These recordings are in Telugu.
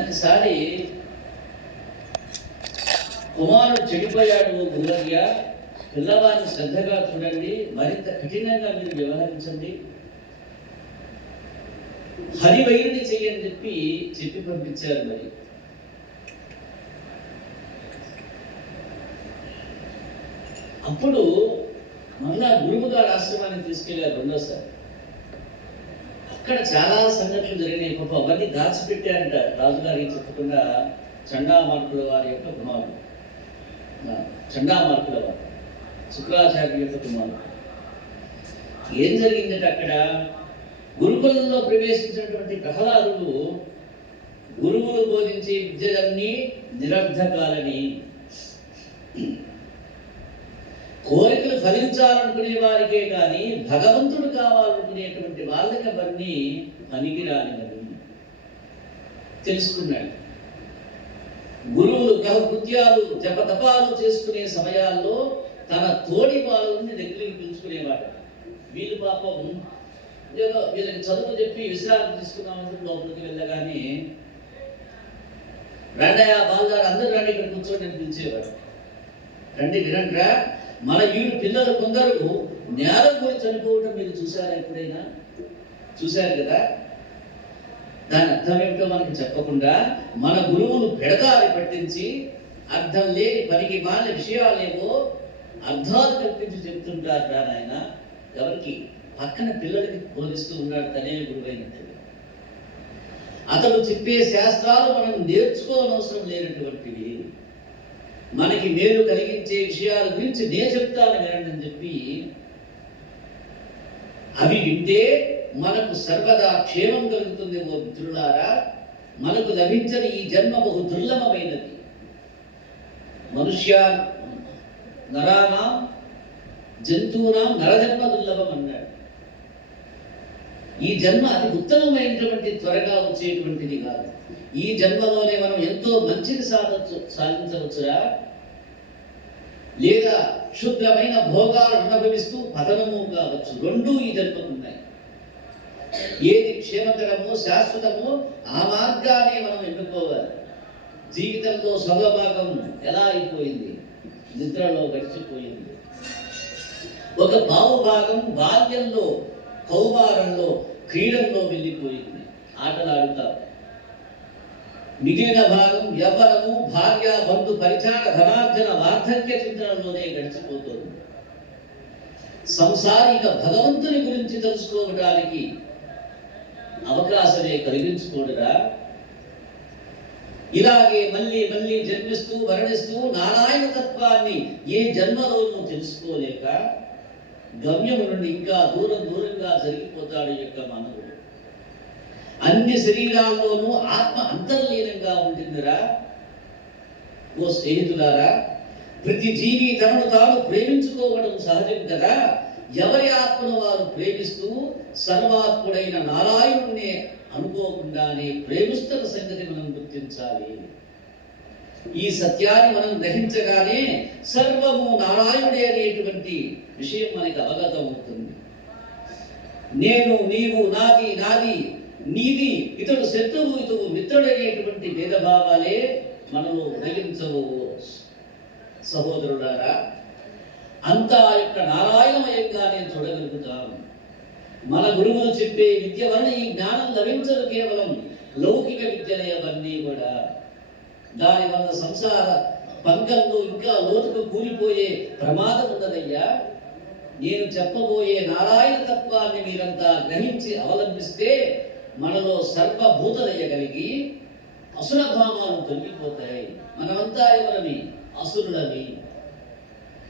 మొదటిసారి కుమారుడు చెడిపోయాడు గురువర్య, పిల్లవాడిని శ్రద్ధగా చూడండి, మరింత కఠినంగా మీరు వ్యవహరించండి, హరివైరుని చెయ్యని చెప్పి పంపించారు. మరి అప్పుడు మళ్ళా గురువు గారు ఆశ్రమానికి తీసుకెళ్లారు రెండోసారి. అక్కడ చాలా సంఘటనలు జరిగినాయి. పాప అవన్నీ దాచిపెట్టారంట రాజుగారికి చెప్పకుండా. చండామార్కుల వారి యొక్క కుమారుడు, చండామార్కుల వారు శుక్రాచార్య యొక్క కుమారుడు. ఏం జరిగిందంటే అక్కడ గురుకులంలో ప్రవేశించినటువంటి ప్రహ్లాదుడు గురువులు బోధించే విద్యలన్నీ నిరర్ధకాలని, కోరికలు ఫలించాలనుకునే వారికే కానీ భగవంతుడు కావాలనుకునేటువంటి వాళ్ళకి అవన్నీ పనికిరానివని తెలుసుకున్నాడు. గురువులు గ్రహకృత్యాలు జపతపాలు చేసుకునే సమయాల్లో తన తోడి వాళ్ళని దగ్గరికి పిలుచుకునేవాడు. వీళ్ళు పాపం ఏదో వీళ్ళకి చదువు చెప్పి విశ్రాంతి తీసుకున్నామంటే లోపలికి వెళ్ళగానే రండయా బాలగారు అందరూ రండి ఇక్కడ కూర్చోండి అని పిలిచేవాడు. రండి వినండ్రా, మన వీడు పిల్లలు కొందరు నేల పోయి చనిపోవటం మీరు చూసారా? ఎప్పుడైనా చూశారు కదా. దాని అర్థం ఏమిటో మనకి చెప్పకుండా మన గురువులు పెడదారి పట్టించి అర్థం లేని పనికి మాల విషయాలేవో అర్థాలు కల్పించి చెప్తుంటారు రా నాయన. ఎవరికి? పక్కన పిల్లలకి బోధిస్తూ ఉన్నాడు తనే గురువైనట్టు. అతడు చెప్పే శాస్త్రాలు మనం నేర్చుకోనవసరం లేనటువంటివి, మనకి మేలు కలిగించే విషయాల గురించి నేను చెప్తాను వినండి అని చెప్పి అవి వింటే మనకు సర్వదా క్షేమం కలుగుతుంది. ఓ మిత్రులారా, మనకు లభించని ఈ జన్మ బహు దుర్లభమైనది. మనుష్య నరానాం జంతువునాం నరజన్మ దుర్లభం అన్నాడు. ఈ జన్మ అతి ఉత్తమమైనటువంటి త్వరగా వచ్చేటువంటిది కాదు. ఈ జన్మలోనే మనం ఎంతో మంచిది సాధించవచ్చురా, లేదా క్షుద్రమైన భోగాలు అనుభవిస్తూ పతనము కావచ్చు. రెండూ ఈ జన్మకున్నాయి. ఏది క్షేమకరమో శాశ్వతమో ఆ మార్గాన్ని మనం ఎన్నుకోవాలి. జీవితంలో సగభాగం ఎలా అయిపోయింది? నిద్రలో గడిచిపోయింది. ఒక భాగం బాల్యంలో కౌమారంలో క్రీడల్లో వెళ్ళిపోయింది, ఆటలాడుతారు. మిగిలిన భాగం యవ్వనము, భార్య, బంధు పరిచార, ధనార్జన, వార్ధక్య చింతనలోనే గడిచిపోతుంది. సంసారిక భగవంతుని గురించి తెలుసుకోవడానికి అవకాశమే కలిగించుకోడురా. ఇలాగే మళ్ళీ మళ్ళీ జన్మిస్తూ మరణిస్తూ నారాయణ తత్వాన్ని ఏ జన్మలోనూ తెలుసుకోలేక గమ్యము నుండి ఇంకా దూరంగా జరిగిపోతాడు యొక్క మానవుడు. అన్ని శరీరాల్లోనూ ఆత్మ అంతర్లీనంగా ఉంటుందిరా. ఓ స్నేహితులారా, ప్రతి జీవి తనను తాను ప్రేమించుకోవడం సహజం కదా. ఎవరి ఆత్మను వారు ప్రేమిస్తూ సర్వాత్ముడైన నారాయణుణ్ణి అనుకోకుండానే ప్రేమిస్తున్న సంగతి మనం గుర్తించాలి. ఈ సత్యాన్ని మనం గ్రహించగానే సర్వము నారాయణుడే అనేటువంటి విషయం మనకి అవగతం అవుతుంది. నేను, నీవు, నాది, నీది, ఇతడు శత్రువు, ఇతడు మిత్రుడు అనేటువంటి భేదభావాలే మనలో గ్రహించవు సహోదరులారా. అంతా యొక్క నారాయణమయంగానే చూడగలుగుతాము. మన గురువులు చెప్పే విద్య వలన ఈ జ్ఞానం లభించదు. కేవలం లౌకిక విద్యలే అవన్నీ కూడా. దానివల్ల సంసార పంకంలో ఇంకా లోతుకు కూలిపోయే ప్రమాదం ఉన్నదయ్యా. నేను చెప్పబోయే నారాయణ తత్వాన్ని మీరంతా గ్రహించి అవలంబిస్తే మనలో సర్వభూతదయ కలిగి అసుర భావాలు తొలగిపోతాయి. మనమంతా ఎవరని? అసురులని.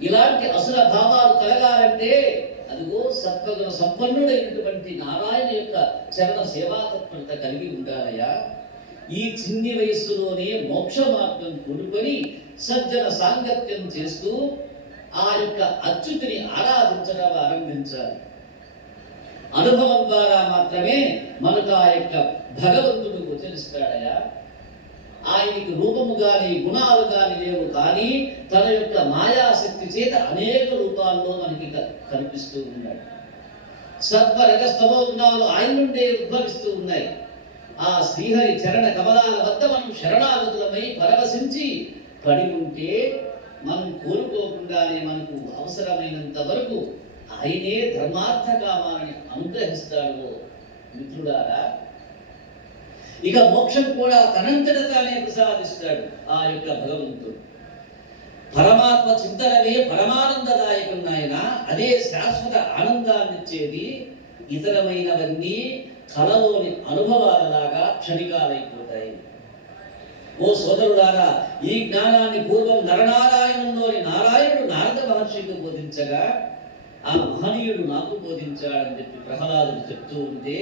ఇలాంటి అసుర భావాలు కలగాలంటే అదిగో సత్వగుణ సంపన్నుడైనటువంటి నారాయణ యొక్క చరణ సేవాతత్పరత కలిగి ఉండాలయా. ఈ చిన్ని వయస్సులోనే మోక్ష మార్గం కొనుక్కొని సజ్జన సాంగత్యం చేస్తూ ఆ యొక్క అచ్యుతిని ఆరాధించడం ఆరంభించాలి. అనుభవం ద్వారా మాత్రమే మనకు ఆ యొక్క భగవంతుడు గోచరిస్తాడయా. ఆయనకి రూపము కానీ గుణాలు కానీ లేవు, కానీ తన యొక్క మాయాశక్తి చేత అనేక రూపాల్లో మనకి కనిపిస్తూ ఉన్నాడు. సత్వ రజస్తమో గుణాలు ఆయన నుండే ఉద్భవిస్తూ ఉన్నాయి. ఆ శ్రీహరి చరణ కమలాల వద్ద మనం శరణాగతులమై పరవశించి పడి ఉంటే మనం కోరుకోకుండానే మనకు అవసరమైనంత వరకు ఆయనే ధర్మార్థ కామాలని అనుగ్రహిస్తాడు మిత్రులారా. ఇక మోక్షం కూడా తనంతట తానే ప్రసాదిస్తాడు ఆ యొక్క భగవంతుడు. పరమాత్మ చింతనమే పరమానందదాయకం నాయన. అదే శాశ్వత ఆనందాన్ని ఇచ్చేది. ఇతరమైనవన్నీ కలలోని అనుభవాలలాగా క్షణికాలైపోతాయి. ఓ సోదరులారా, ఈ జ్ఞానాన్ని పూర్వం నరనారాయణంలోని నారాయణుడు నారద మహర్షికి బోధించగా ఆ మహనీయుడు నాకు బోధించాడని చెప్పి ప్రహ్లాదుడు చెప్తూ ఉంటే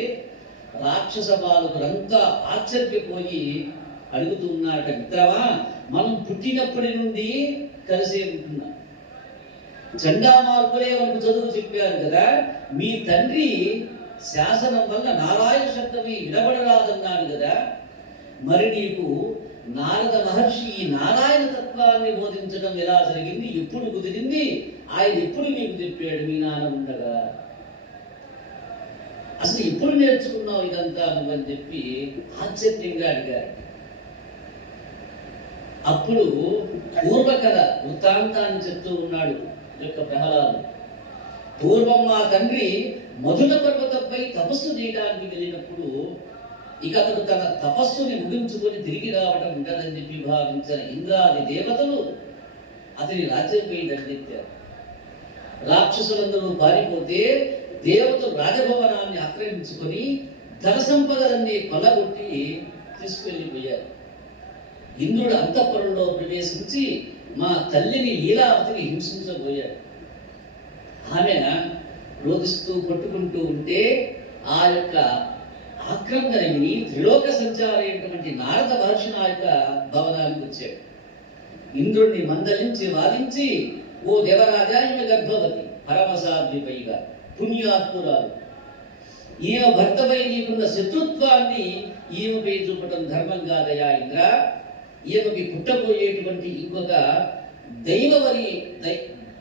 రాక్షస బాలకులంతా ఆశ్చర్యపోయి అడుగుతూ ఉన్నారట, మిత్రమా మనం పుట్టినప్పటి నుండి కలిసే ఉంటున్నాం. చండామార్కులే మనకు చదువు చెప్పారు కదా, మీ తండ్రి శాసనం వల్ల నారాయణ శబ్దమే వినబడరాదన్నాడు కదా, మరి నీకు నారద మహర్షి ఈ నారాయణ తత్వాన్ని బోధించడం ఎలా జరిగింది, ఎప్పుడు కుదిరింది, ఆయన ఎప్పుడు నీకు చెప్పాడు మీ నాన్న ఉండగా, అసలు ఎప్పుడు నేర్చుకున్నావు ఇదంతా నువ్వని చెప్పి ఆశ్చర్యంగా అడిగారు. అప్పుడు పూర్వకథ వృత్తాంతాన్ని చెప్తూ ఉన్నాడు యొక్క ప్రహ్లాదు. పూర్వం మా తండ్రి మధుర పర్వతంపై తపస్సు చేయడానికి వెళ్ళినప్పుడు ఇక అతడు తన తపస్సుని ముగించుకొని తిరిగి రావడం ఉండదని చెప్పి భావించిన ఇంద్రాది దేవతలు అతని రాజ్యంపై దండెత్తారు. రాక్షసులందరూ పారిపోతే దేవతలు రాజభవనాన్ని ఆక్రమించుకొని ధన సంపదలన్నీ కొల్లగొట్టి తీసుకెళ్ళిపోయారు. ఇంద్రుడు అంతఃపురంలో ప్రవేశించి మా తల్లిని లీలావతిని హింసించబోయాడు. ఆమె రోధిస్తూ కొట్టుకుంటూ ఉంటే ఆ యొక్క ఆక్రందనని త్రిలోక సంచారైనటువంటి నారద మహర్షి ఆ యొక్క భవనానికి వచ్చాడు. ఇంద్రుడిని మందలించి వాదించి, ఓ దేవరాజా, ఈమె గర్భవతి, పరమసాధ్విపైగా పుణ్యాత్మురాలు, ఈమె భర్తపై నీకున్న శత్రుత్వాన్ని ఈమెపై చూపటం ధర్మం కాదయా ఇంద్ర. ఈమెకి పుట్టబోయేటువంటి ఇంకొక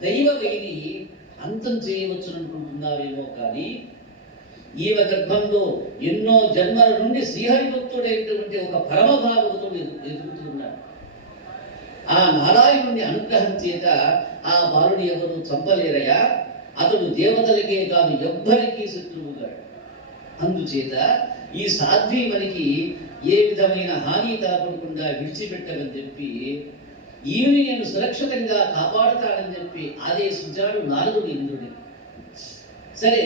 దైవవైని అంతం చేయవచ్చుననుకుంటున్నావేమో, కానీ ఈమె గర్భంలో ఎన్నో జన్మల నుండి శ్రీహరిభక్తుడైనటువంటి ఒక పరమ భాగవతుడు ఎదుగుతున్నాడు. ఆ నారాయణుని అనుగ్రహం చేత ఆ బాలుని ఎవరు చంపలేరయా. అతడు దేవతలకే కాదు ఎవ్వరికీ శత్రువుగాడు. అందుచేత ఈ సాధ్వీమనికి ఏ విధమైన హాని తలపడకుండా విడిచిపెట్టమని చెప్పి ఈమెని నేను సురక్షితంగా కాపాడుతానని చెప్పి ఆదేశించాడు నారదుడు ఇంద్రుడిని. సరే,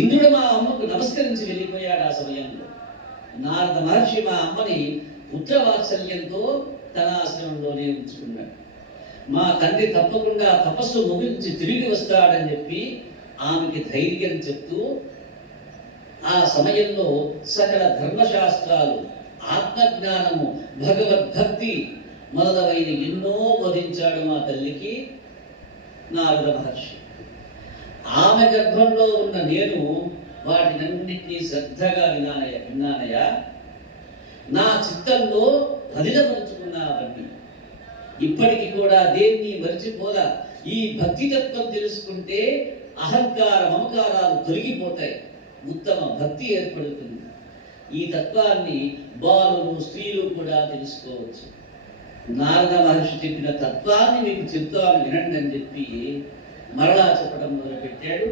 ఇంద్రుడు మా అమ్మకు నమస్కరించి వెళ్ళిపోయాడు. ఆ సమయంలో నారద మహర్షి మా అమ్మని పుత్రవాత్సల్యంతో తన ఆశ్రమంలోనే ఉంచుకున్నాడు. మా తండ్రి తప్పకుండా తపస్సు ముగించి తిరిగి వస్తాడని చెప్పి ఆమెకి ధైర్యం చెప్తూ ఆ సమయంలో సకల ధర్మశాస్త్రాలు, ఆత్మజ్ఞానము, భగవద్భక్తి మొదలైన ఎన్నో బోధించాడు మా తల్లికి నారద మహర్షి. ఆమె గర్భంలో ఉన్న నేను వాటినన్నింటినీ శ్రద్ధగా విన్నానయ్యా. నా చిత్తంలో పదిలపరుచుకున్నావన్నీ. ఇప్పటికి కూడా దేన్ని మరిచిపోలా. ఈ భక్తి తత్వం తెలుసుకుంటే అహంకార మమకారాలు తొలగిపోతాయి, ఉత్తమ భక్తి ఏర్పడుతుంది. ఈ తత్వాన్ని బాలురు, స్త్రీలు కూడా తెలుసుకోవచ్చు. నారద మహర్షి చెప్పిన తత్వాన్ని మీకు చెప్తాను వినండి అని చెప్పి మరలా చెప్పడం మొదలుపెట్టాడు.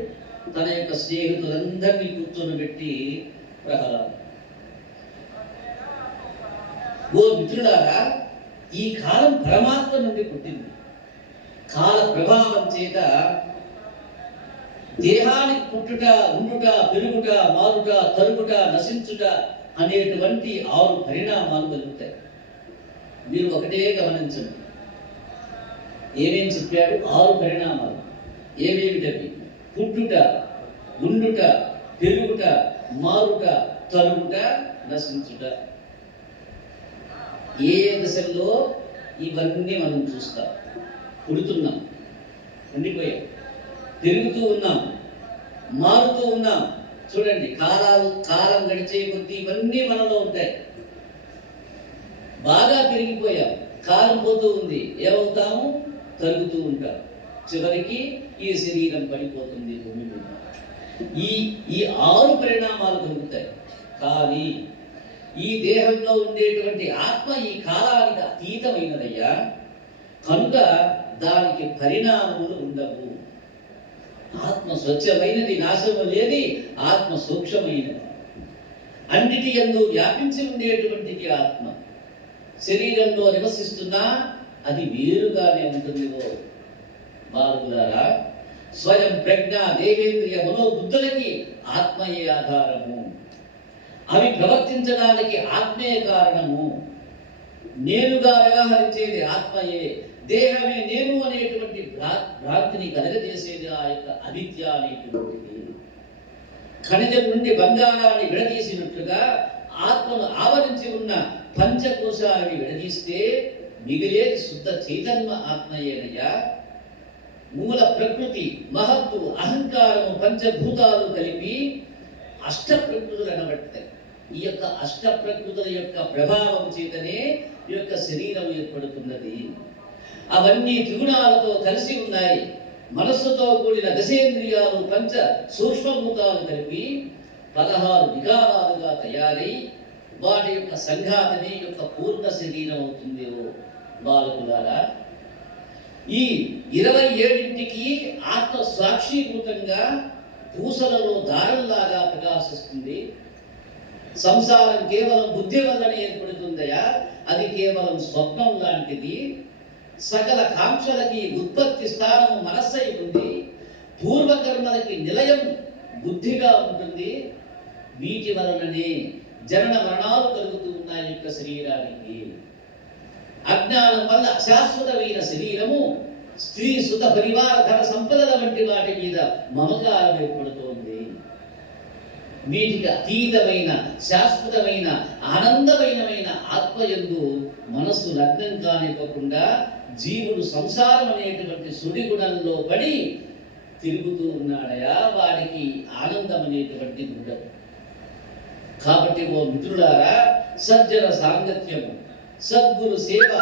తన యొక్క స్నేహితులందరినీ కూర్చొని ప్రహ్లాదు, ఓ మిత్రులారా, ఈ కాలం పరమాత్మ నుండి పుట్టింది. కాల ప్రభావం చేత దేహానికి పుట్టుట, ఉండుట, పెరుగుట, మారుట, తరుగుట, నశించుట అనేటువంటి 6 పరిణామాలు కలుగుతాయి. మీరు ఒకటే గమనించండి. ఏమేమి చెప్పాడు? 6 పరిణామాలు. ఏమేమిటవి? పుట్టుట, ఉండుట, పెరుగుట, మారుట, తరుగుట, నశించుట. ఏ దశల్లో ఇవన్నీ మనం చూస్తాం. పుడుతున్నాం, ఉండిపోయాం, పెరుగుతూ ఉన్నాం, మారుతూ ఉన్నాం. చూడండి, కాలం గడిచే కొద్దీ ఇవన్నీ మనలో ఉంటాయి. బాగా పెరిగిపోయాం, కాలం పోతూ ఉంది, ఏమవుతాము? తరుగుతూ ఉంటాం. చివరికి ఈ శరీరం పడిపోతుంది భూమి మీద. ఈ 6 పరిణామాలు కలుగుతాయి. కానీ ఈ దేహంలో ఉండేటువంటి ఆత్మ ఈ కాలానికి అతీతమైనదయ్యా. కనుక దానికి పరిణామములు ఉండవు. ఆత్మ స్వచ్ఛమైనది, నాశము లేని, ఆత్మ సూక్ష్మమైనది, అన్నిటి యందు వ్యాపించి ఉండేటువంటిది ఆత్మ. శరీరంలో నివసిస్తున్నా అది వేరుగానే ఉంటుంది. బాలులారా, స్వయం ప్రజ్ఞ దేహేంద్రియ మనోబుద్ధులకి ఆత్మయే ఆధారము. అవి ప్రవర్తించడానికి ఆత్మే కారణము. నేనుగా వ్యవహరించేది ఆత్మయే. దేహమే నేను అనేటువంటి భ్రాంతిని కలగజేసేది ఆ యొక్క అవిద్య అనేటువంటిది. ఖనిజం నుండి బంగారాన్ని విడదీసినట్లుగా ఆత్మను ఆవరించి ఉన్న పంచకోశాలని విడదీస్తే మిగిలేది శుద్ధ చైతన్య ఆత్మయేనయ్యా. మూల ప్రకృతి, మహత్తు, అహంకారము, పంచభూతాలు కలిపి అష్ట ప్రకృతులు అనబడతాయి. ఈ యొక్క అష్ట ప్రకృతుల యొక్క ప్రభావం చేతనే ఈ యొక్క శరీరం ఏర్పడుతున్నది. అవన్నీ త్రిగుణాలతో కలిసి ఉన్నాయి. మనస్సుతో కూడిన దశేంద్రియాలు, పంచ సూక్ష్మభూతాలు కలిపి 16 వికారాలుగా తయారై వాటి యొక్క సంఘాతనే యొక్క పూర్ణ శరీరం అవుతుంది. బాలకులారా, ఈ 27ంటికి ఆత్మ సాక్షీభూతంగా పూసలలో దారంలాగా ప్రకాశిస్తుంది. సంసారం కేవలం బుద్ధి వల్లనే ఏర్పడుతుందయా, అది కేవలం స్వప్నం లాంటిది. సకల కాంక్షలకి ఉత్పత్తి స్థానము మనస్సై ఉంది. పూర్వకర్మలకి నిలయం బుద్ధిగా ఉంటుంది. వీటి వలననే జనన మరణాలు కలుగుతూ ఉన్నాయి యొక్క శరీరానికి. అజ్ఞానం వల్ల అశాశ్వతమైన శరీరము స్త్రీ, సుత, పరివార, ధన సంపదల వంటి వాటి మీద మమకారం ఏర్పడుతోంది. వీటికి అతీతమైన, శాశ్వతమైన, ఆనందమైన ఆత్మయందు మనస్సు లగ్నం కానివ్వకుండా జీవుడు సంసారం అనేటువంటి సుడిగుణంలో పడి తిరుగుతూ ఉన్నాడయా. వాడికి ఆనందం అనేటువంటిది ఉండదు. కాబట్టి ఓ మిత్రులారా, సజ్జన సాంగత్యము, సద్గురు సేవ,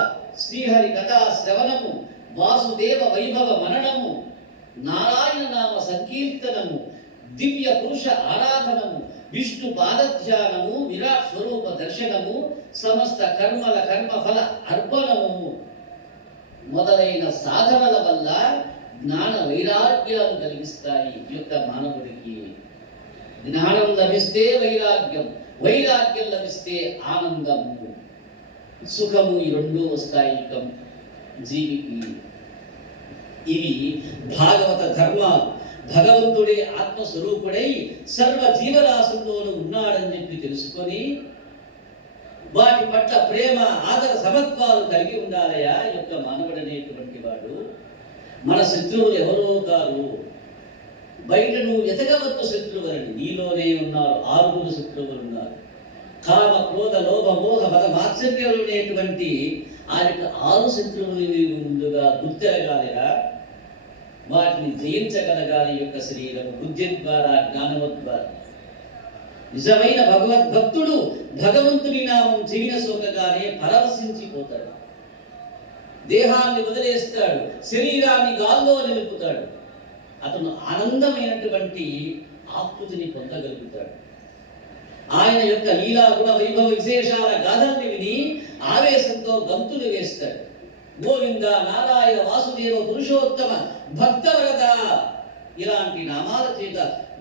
శ్రీహరి కథా శ్రవణము, వాసుదేవ వైభవ మననము, నారాయణ నామ సంకీర్తనము, దివ్య పురుష ఆరాధనము, విష్ణు పాదధ్యానము, విరాట్ స్వరూప దర్శనము, సమస్త కర్మల కర్మఫల అర్పణము మొదలైన సాధనల వల్ల జ్ఞాన వైరాగ్యాలు కలిగిస్తాయి. ఈ యొక్క మానవుడికి జ్ఞానం లభిస్తే వైరాగ్యం, వైరాగ్యం లభిస్తే ఆనందము, సుఖము, ఈ రెండూ వస్తాయి జీవికి. ఇవి భాగవత ధర్మాలు. భగవంతుడే ఆత్మస్వరూపుడై సర్వ జీవరాశుల్లోనూ ఉన్నాడని చెప్పి తెలుసుకొని వాటి పట్ల ప్రేమ, ఆదర, సమత్వాలు కలిగి ఉండాలయా యొక్క మానవుడు అనేటువంటి వాడు. మన శత్రువులు ఎవరో కాదు. బయట నువ్వు ఎతగవద్దు శత్రువులని, నీలోనే ఉన్నారు 6 శత్రువులు ఉన్నారు. కామ, క్రోధ, లోభ, మోహ, మద, మాత్సర్యాలు అనేటువంటి ఆ యొక్క 6 శత్రువులు ముందుగా గుర్తెరగాలిరా. వాటిని జయించగలగాలి యొక్క శరీరం బుద్ధి ద్వారా, జ్ఞానము ద్వారా. నిజమైన భగవద్భక్తుడు భగవంతుని నామం చెవిన సోకగానే పరవశించిపోతాడు. దేహాన్ని వదిలేస్తాడు, శరీరాన్ని గాల్లో నిలుపుతాడు. అతను ఆనందమైనటువంటి ఆకృతిని పొందగలుగుతాడు. ఆయన యొక్క లీలా గుణ వైభవ విశేషాల గాథల్ని విని ఆవేశంతో గంతులు వేస్తాడు. గోవింద, నారాయణ, వాసుదేవ, పురుషోత్తమ, భక్తవరద ఇలాంటి నామాల చేత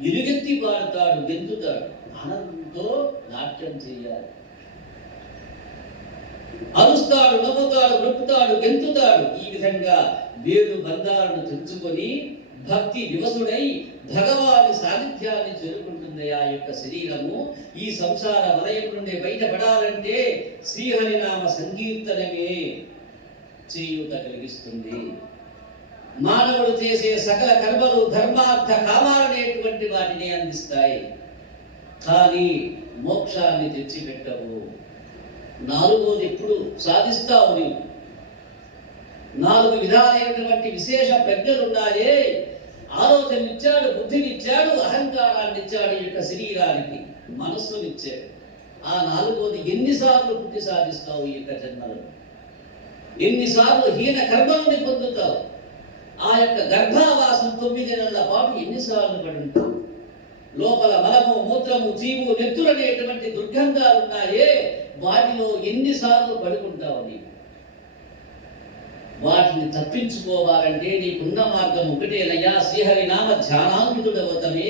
ఇరుగెత్తి పాడుతాడు, గెంతుతాడు. ఆనందంతో నాట్యం చేయాలి. అరుస్తాడు, నవ్వుతాడు, నొప్పుతాడు, గెంతుతాడు. ఈ విధంగా వేరు బంధాలను తెచ్చుకొని భక్తి వివసుడై భగవాని సాన్నిధ్యాన్ని చేరుకుంటుంది ఆ యొక్క శరీరము. ఈ సంసార వలయం నుండి బయటపడాలంటే శ్రీహరినామ సంకీర్తనమే చేయూత కలిగిస్తుంది. మానవుడు చేసే సకల కర్మలు ధర్మార్థ కామాలనేటువంటి వాటిని అందిస్తాయి, కానీ మోక్షాన్ని తెచ్చిపెట్టవు. 4వది ఎప్పుడు సాధిస్తావు నీవు. 4 విధాలైనటువంటి విశేష ప్రజ్ఞలున్నాయే. ఆలోచనిచ్చాడు, బుద్ధినిచ్చాడు, అహంకారాన్ని ఇచ్చాడు, ఈ యొక్క శరీరానికి మనస్సునిచ్చాడు. ఆ 4వది ఎన్నిసార్లు పుట్టి సాధిస్తావు ఈ యొక్క జన్మలో? ఎన్నిసార్లు హీన కర్మల్ని పొందుతావు? ఆ యొక్క గర్భావాసం 9 నెలల పాటు ఎన్నిసార్లు పడి ఉంటావు? లోపల మలము, మూత్రము, జీవు, నెత్తురు అనేటువంటి దుర్గంధాలు ఉన్నాయే, వాటిలో ఎన్నిసార్లు పడుకుంటావు నీవు? వాటిని తప్పించుకోవాలంటే నీకున్న మార్గం ఒకటేనయ్యా, శ్రీహరి నామ ధ్యానాంకితుడవతమే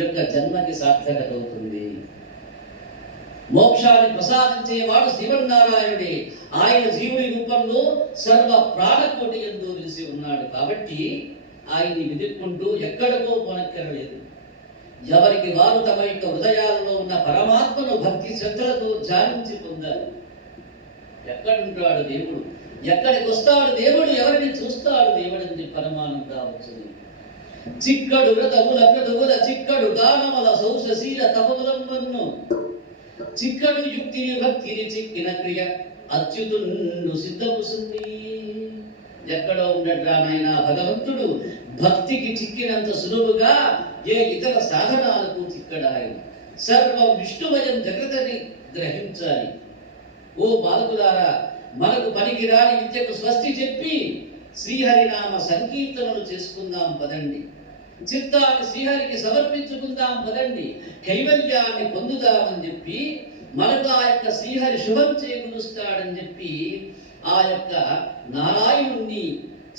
యొక్క జన్మకి సార్థకత అవుతుంది. మోక్షాన్ని ప్రసాదించేవాడు శ్రీమన్నారాయణుడే. ఆయన జీవుని రూపంలో సర్వ ప్రాణకోటి యందు నిలిచి ఉన్నాడు. కాబట్టి ఆయన్ని వెతుక్కుంటూ ఎక్కడికో కొనక్కరలేదు. ఎవరికి వారు తమ యొక్క హృదయాలలో ఉన్న పరమాత్మను భక్తి శ్రద్ధలతో ధ్యానించి పొందారు. ఎక్కడుంటాడు దేవుడు, ఎక్కడికి వస్తాడు దేవుడు, ఎవరిని చూస్తాడు దేవుడు అని పరమానంద వచ్చింది. చిక్కడు వ్రతముల క్రతువుల చిక్కడు దానముల సౌశశీల తపములను చిక్కడు యుక్తిని భక్తిని చిక్కిన క్రియ అచ్యుతును సిద్ధముసుంది. ఎక్కడో ఉండట్రా నాయన భగవంతుడు భక్తికి చిక్కినంత సులువుగా ఏ ఇతర సాధనాలకు చిక్కడాయి. సర్వం విష్ణుమయం జగతని గ్రహించాలి. ఓ బాలకులారా, మనకు పనికిరాని విద్యకు స్వస్తి చెప్పి శ్రీహరినామ సంకీర్తనలు చేసుకుందాం పదండి. చిత్తాన్ని శ్రీహరికి సమర్పించుకుందాం పదండి. కైవల్యాన్ని పొందుదామని చెప్పి మనకు ఆ యొక్క శ్రీహరి శుభం చేకూరుస్తాడని చెప్పి ఆ యొక్క నారాయణుణ్ణి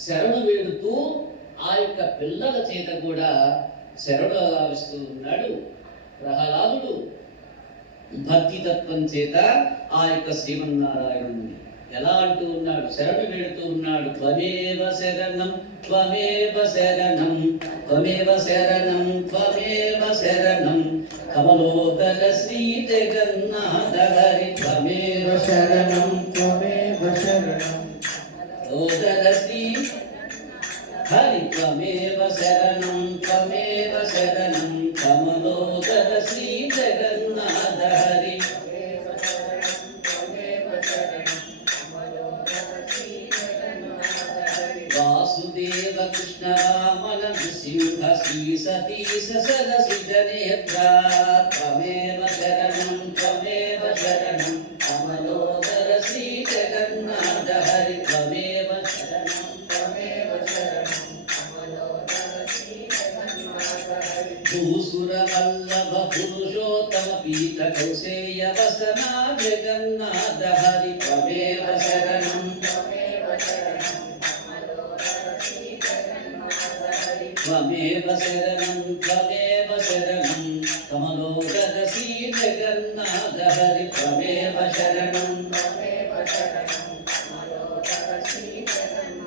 శరణు వేడుతూ ఆ యొక్క పిల్లల చేత కూడా శరణు గావిస్తూ ఉన్నాడు ప్రహ్లాదుడు. భక్తి తత్వం చేత ఆ యొక్క శ్రీమన్నారాయణుణ్ణి ఎలా అంటూ ఉన్నాడు, శరణు వేడుతూ ఉన్నాడు. త్వమేవ శరణం త్వమేవ శరణం త్వమేవ శరణం త్వమేవ శరణం కమలోదర శ్రీ జగన్నాథ హరి త్వమేవ శరణం త్వమేవ శరణం ఓదర శ్రీ హరి త్వమేవ శరణం త్వమేవ శరణం కమలోదర శ్రీ జగన్నాథ హరి వాసుదేవ కృష్ణ రామన నృసింహ శ్రీ సతీశ సరసిజ నేత్ర త్వమేవ శరణం త్వమేవ శరణం కమలోదర శ్రీ జగన్నాథ హరి త్వమేవ శరణం త్వమేవ శరణం కమలోదర శ్రీ జగన్నాథ హరి భూసుర వల్లభ పురుషోత్తమ పీత కౌశేయ వసనా జగన్నాథ హరి త్వమేవ శరణం త్వమేవ శరణం త్వమేవ శరణం త్వమేవ శరణం కమలోదర శ్రీ జగన్నాథ హరి త్వమేవ శరణం త్వమేవ శరణం కమలోదర శ్రీ జగన్నాథ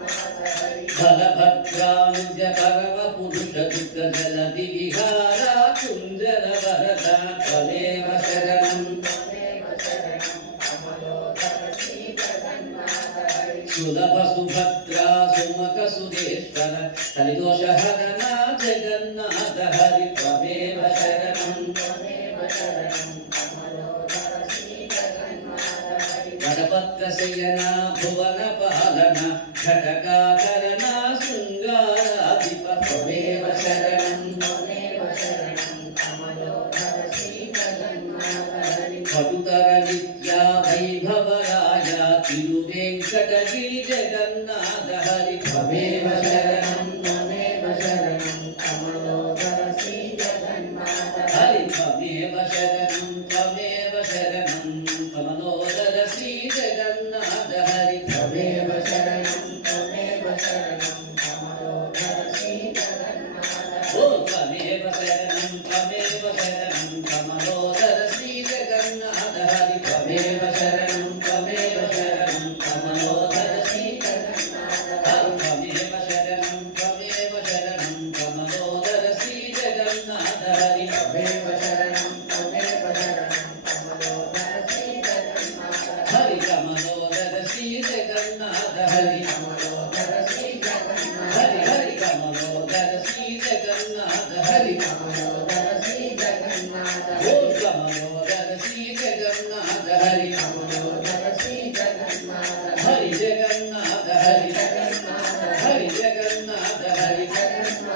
హరి బలభద్రాంజ పరమ పురుష దుఃఖ జలధి విహార కుంజర వరద త్వమేవ శరణం త్వమేవ శరణం కమలోదర శ్రీ జగన్నాథ హరి సులభ సుభద్రా సుమక సుదేశ్వర కలిదోష హరణ జగన్నాథ హరి త్వమేవ శరణం త్వమేవ శరణం కమలోదర శ్రీ జగన్నాథ హరి వరపత్ర శయన భువన పాలన ఘటకాకరణ శృంగారాధిప త్వమేవ శరణం త్వమేవ శరణం కమలోదర శ్రీ జగన్నాథ హరి పటుతర నిత్యా వైభవరాయ తిరువేంకటగిరి జగన్నాథ హరి త్వమేవ శరణం త్వమేవ శరణం కమలోదర శ్రీ జగన్నాథ హరి త్వమేవ శరణం త్వమేవ శరణం కమలోదర శ్రీ జగన్నాథ హరి త్వమేవ శరణం త్వమేవ శరణం కమలోదర శ్రీ జగన్నాథ ఓ త్వమేవ శరణం త్వమేవ శరణం కమలోదర శ్రీ జగన్నాథ హరి త్వమేవ శరణం త్వమేవ శరణం కమలోదర శ్రీ జగన్నాథ హరి త్వమేవ శరణం త్వమేవ శరణం కమలోదర శ్రీ జగన్నాథ హరి త్వమేవ శరణం త్వమేవ శరణం కమలోదర శ్రీ జగన్నాథ హరి కమలోదర శ్రీ జగన్నాథ హరి కమలోదర శ్రీ జగన్నాథ హరి హరి కమలోదర శ్రీ జగన్నాథ హరి కమలోదర శ్రీ జగన్నాథ ఓ కమలోదర శ్రీ జగన్నాథ హరి కమలోదర శ్రీ జగన్నాథ హరి జగన్నాథ హరి జగన్నాథ హరి జగన్నాథ హరి జగన్నాథ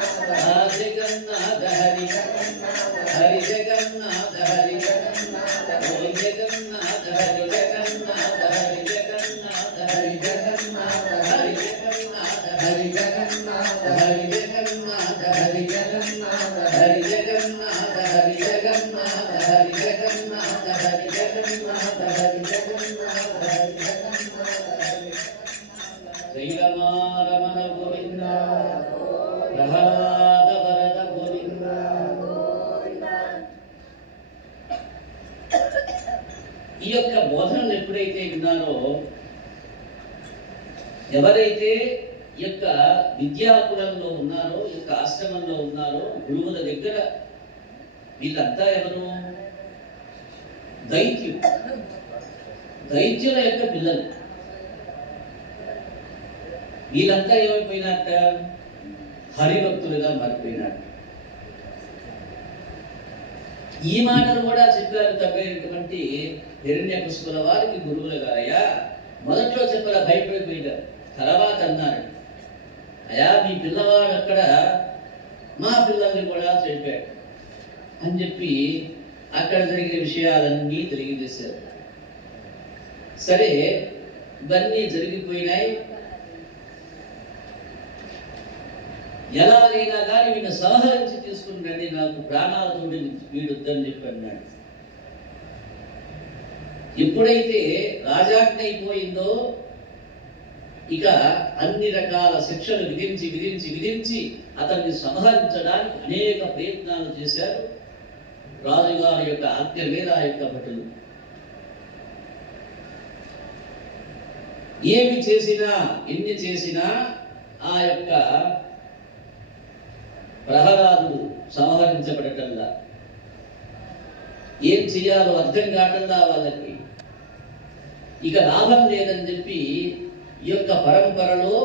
జగన్నాథ హరి జగన్నాథ హరి జగన్నాథ హరి జగన్నాథ ఓ జగన్నాథ హరి జగన్నాథ హరి జగన్నాథ హరి జగన్నాథ హరి జగన్నాథ హరి జగన్నాథ హరి జగన్నాథ హరి జగన్నాథ హరి జగన్నాథ హరి ఈ యొక్క బోధనలు ఎప్పుడైతే విన్నారో, ఎవరైతే ఈ యొక్క విద్యాకులంలో ఉన్నారో, ఈ యొక్క ఆశ్రమంలో ఉన్నారో, గురువుల దగ్గర, వీళ్ళంతా ఎవరు? దైత్యుల యొక్క పిల్లలు. వీళ్ళంతా ఏమైపోయినట్ట? హరిభక్తులుగా మారిపోయినట్టు. ఈ మాటలు కూడా చెప్పారు తగ్గైనటువంటి హిరణ్యకశిపుల వారికి గురువులు గారయ్యా. మొదట్లో చెప్పారు, భయపడిపోయారు. తర్వాత అన్నారు, అయ్యా మీ పిల్లవాడు అక్కడ మా పిల్లల్ని కూడా చెప్పాడు అని చెప్పి అక్కడ జరిగిన విషయాలన్నీ తెలియజేశారు. సరే, ఇవన్నీ జరిగిపోయినాయి. ఎలాగైనా కానీ వీడిని సంహరించి తీసుకుని రండి, నాకు ప్రాణాలతో వీడొద్దని చెప్పి అన్నాడు. ఎప్పుడైతే రాజాజ్ఞ అయిపోయిందో, ఇక అన్ని రకాల శిక్షలు విధించి విధించి విధించి అతన్ని సంహరించడానికి అనేక ప్రయత్నాలు చేశారు రాజుగారి యొక్క ఆజ్ఞ మీద ఆ యొక్క భటులు. ఏమి చేసినా, ఎన్ని చేసినా ఆ యొక్క ప్రహ్లాదుడు సంహరించబడటంలా, ఏం చేయాలో అర్థం కావటంలా వాళ్ళకి. ఇక లాభం లేదని చెప్పి ఈ యొక్క పరంపరలో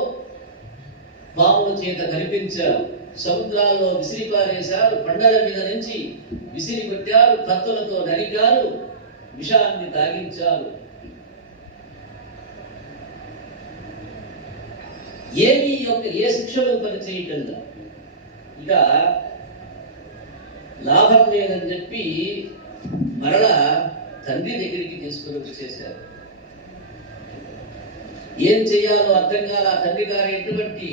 పాముల చేత కనిపించారు, సముద్రాల్లో విసిరి పారేశారు, కొండల మీద నుంచి విసిరి కొట్టారు, కత్తులతో నరికారు, విషాన్ని తాగించారు. ఏమి యొక్క ఏ శిక్షలు పనిచేయటంలా. ఇక లాభం లేదని చెప్పి మరలా తండ్రి దగ్గరికి తీసుకుని వచ్చేసారు. ఏం చేయాలో అర్థం కాల ఆ తండ్రి గారు ఎటువంటి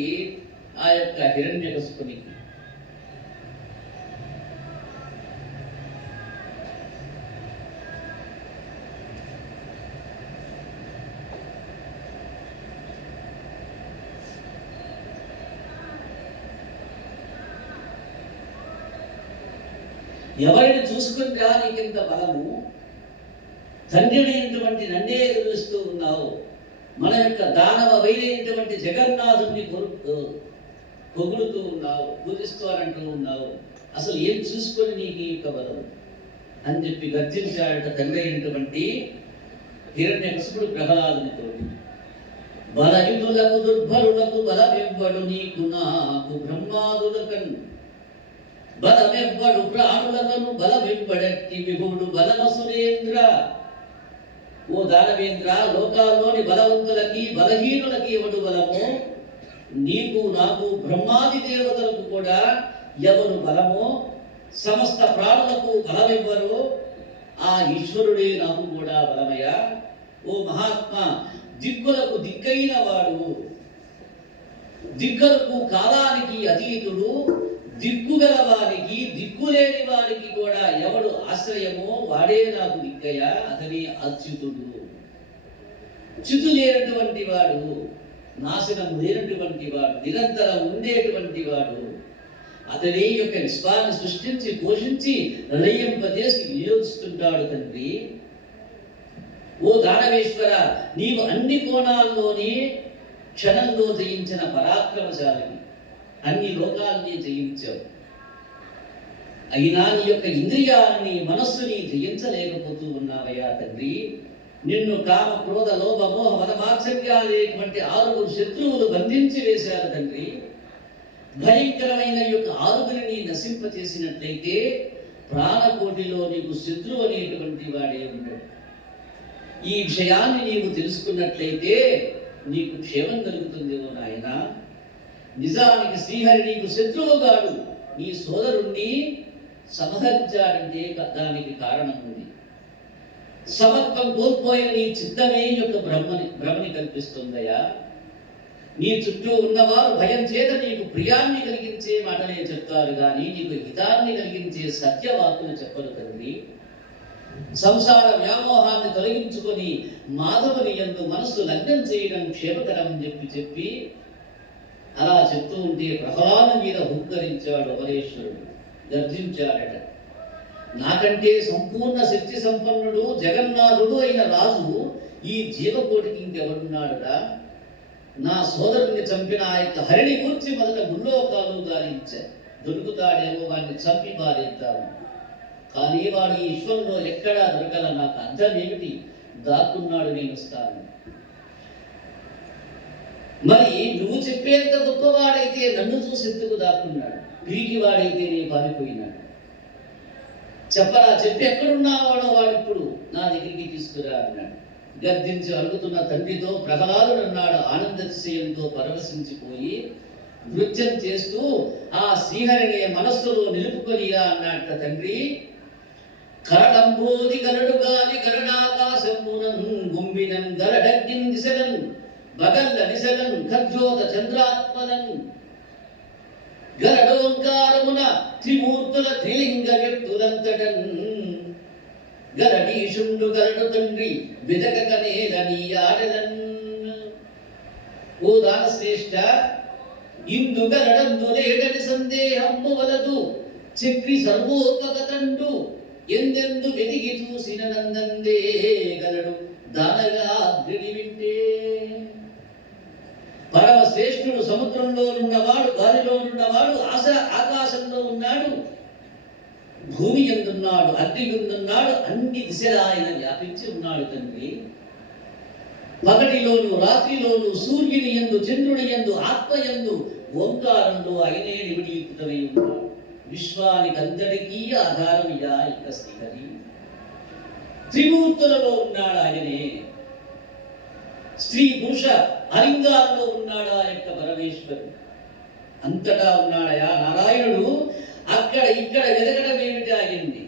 ఆ యొక్క హిరణ్యకశిపునికి. ఎవరిని చూసుకుంటా నీకింత బలము, తండ్రినైనటువంటి నన్నే ఎదురుస్తూ ఉన్నావు, మన యొక్క దానవ వైరైనటువంటి జగన్నాథుడిని పొగుడుతూ ఉన్నావు, పూజిస్తానంటూ ఉన్నావు, అసలు ఏం చూసుకొని నీకు ఈ యొక్క బలం అని చెప్పి గర్జించాడట తండ్రి అయినటువంటి హిరణ్యకశిపుడు ప్రహ్లాదునితో. బలయుతులకు దుర్బలులకు బలమివ్వడు నీకు నాకు బ్రహ్మాదులకన్, బలమెవ్వడు ప్రాణులకను బలమివ్వడట్టి విభుడు బలమసురేంద్ర. ఓ దానవేంద్ర, లోకాల్లోని బలవంతులకి బలహీనులకి ఎవడు బలము? నీకు నాకు బ్రహ్మాది దేవతలకు కూడా ఎవరు బలమో, సమస్త ప్రాణులకు బలమివ్వరు ఆ ఈశ్వరుడే నాకు కూడా బలమయ్యా. ఓ మహాత్మా, దిక్కులకు దిక్కైన వాడు, దిక్కులకు కాలానికి అతీతుడు, దిక్కుగల వారికి దిక్కులేని వారికి కూడా ఎవడు ఆశ్రయమో వాడే నాకు దిక్కయ్యా. అతని అచ్యుతుడు, చ్యుతు లేనటువంటి వాడు, నాశనం లేనటువంటి వాడు, నిరంతరం ఉండేటువంటి వాడు. అతని యొక్క విశ్వాన్ని సృష్టించి పోషించి లయింపజేసి వినియోగిస్తుంటాడు తండ్రి. ఓ దానవేశ్వర, నీవు అన్ని కోణాల్లోని క్షణంలో జయించిన పరాక్రమశాలిని, అన్ని లోకాలని జయించావు. అయినా నీ యొక్క ఇంద్రియాలని, మనస్సుని జయించలేకపోతూ ఉన్నావయ్యా తండ్రి. నిన్ను కామ క్రోధ లోభ మోహ మద మాత్సర్యాలేటువంటి 6 శత్రువులు బంధించి వేశారు తండ్రి. భయంకరమైన యొక్క 6 నశింపచేసినట్లయితే ప్రాణకోటిలో నీకు శత్రువు అనేటువంటి వాడే ఉంటాడు. ఈ విషయాన్ని నీవు తెలుసుకున్నట్లయితే నీకు క్షేమం కలుగుతుంది. ఓ నాయన, నిజానికి శ్రీహరి నీకు శత్రువుగాడు, నీ సోదరుణ్ణి సంహరించాడంటే దానికి కారణం ఉంది. సమత్వం కోల్పోయిన నీ చిత్తమే యొక్క భ్రమని కల్పిస్తుందయా. నీ చుట్టూ ఉన్నవారు భయం చేత నీకు ప్రియాన్ని కలిగించే మాటలే చెప్తారు కానీ నీకు హితాన్ని కలిగించే సత్యవాక్కులు చెప్పరు తండ్రి. సంసార వ్యామోహాన్ని తొలగించుకొని మాధవుని యందు మనస్సు లగ్నం చేయడం క్షేమకరం అని చెప్పి అలా చెప్తూ ఉంటే ప్రహ్లాదు మీద హుంకరించాడు అమరేశ్వరుడు, గర్జించాడట. నాకంటే సంపూర్ణ శక్తి సంపన్నుడు జగన్నాథుడు అయిన రాజు ఈ జీవకోటికి ఇంకెవడున్నాడురా? నా సోదరుని చంపిన ఆ యొక్క హరిని గురించి మొదట ముల్లోకాలు గాలించా, దొరుకుతాడేమో వాడిని చంపి బాధేద్దాము. కానీ వాడు ఈ విశ్వంలో ఎక్కడా దొరకల. నాకు అర్థం ఏమిటి? దాక్కున్నాడు, నేను వస్తాను. మరి నువ్వు చెప్పేంత గొప్పవాడైతే నన్ను చూసి ఎందుకు దాక్కున్నాడు? పిరికి వాడైతే నేను పారిపోయినాడు. చెప్పరా, చెప్పి ఎక్కడున్నావాడో వాడిప్పుడు నా దగ్గరికి తీసుకురా అన్నాడు. గద్దించి అడుగుతున్న తండ్రితో ప్రహ్లాదుడు అన్నాడు ఆనందతిశయంతో పరవశించిపోయి నృత్యం చేస్తూ, ఆ శ్రీహరిని మనస్సులో నిలుపుకొనిరా అన్నట్ట తండ్రి. కరడంబోది గరడు గాలి గరడాకాశమునన్ గుంబినన్ గరడగ్గిన్ దిశలన్ బగల్ల నిశలన్ ఖజ్జోత చంద్రాత్మలన్ గరడోంకారమున త్రిమూర్తుల త్రిలింగ వ్యక్తులంతటన్ గరడీషుండు గరడు తండ్రి విదగక నేలని ఆడలన్. ఓ దానశ్రేష్ఠ, ఇందు గరడందు లేడని సందేహము వలదు. చక్రి సర్వోపగతండు ఎందెందు వెదిగి చూసిన నందందే గరడు దానగా అగ్ని వింటే. పరమ శ్రేష్ఠుడు సముద్రంలో ఉన్నవాడు, గాలిలో ఉన్నవాడు, ఆకాశంలో ఉన్నాడు, భూమి ఎందున్నాడు, అగ్ని ఎందున్నాడు, అన్ని దిశలా ఆయన వ్యాపించి ఉన్నాడు తండ్రి. పగటిలోను రాత్రిలోను సూర్యుని యందు చంద్రుని యందు ఆత్మ యందు ఓంకారంలో ఆయనే నివిడీకృతమై ఉన్నాడు. విశ్వానికి అందరికీ ఆధారం ఇదా ఇక శ్రీహరి. త్రిమూర్తులలో ఉన్నాడు ఆయనే. స్త్రీ పురుష అలింగాల్లో ఉన్నాడు ఆ యొక్క పరమేశ్వరుడు. అంతటా ఉన్నాడయా నారాయణుడు. అక్కడ ఇక్కడ వెదకడం ఏమిటి ఆగింది?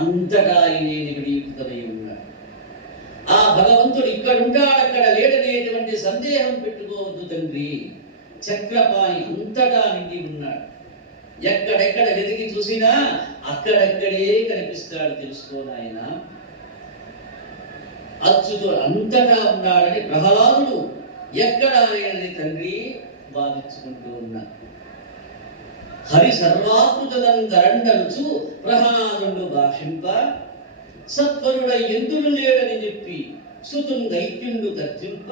అంతటా ఆయనే నివిడీకృతమై ఉన్నాడు. ఆ భగవంతుడు ఇక్కడ ఉంటాడు, అక్కడ లేడనేటువంటి సందేహం పెట్టుకోవద్దు తండ్రి. చక్రపాణి అంతటా నిండి ఉన్నాడు. ఎక్కడెక్కడ వెతికి చూసినా అక్కడెక్కడే కనిపిస్తాడు, తెలుసుకో నాయన. అచ్యుతుడు అంతటా ఉన్నాడని ప్రహ్లాదుడు ఎక్కడ లేడని తండ్రి బాధించుకుంటూ ఉన్నాడు. హరి సర్వాకృతులందరండనుచు ప్రహ్లాదుడు భాషింప, సత్వరుడ ఎందుడు లేడని చెప్పి సుతుం దైత్యుండు గర్జింప,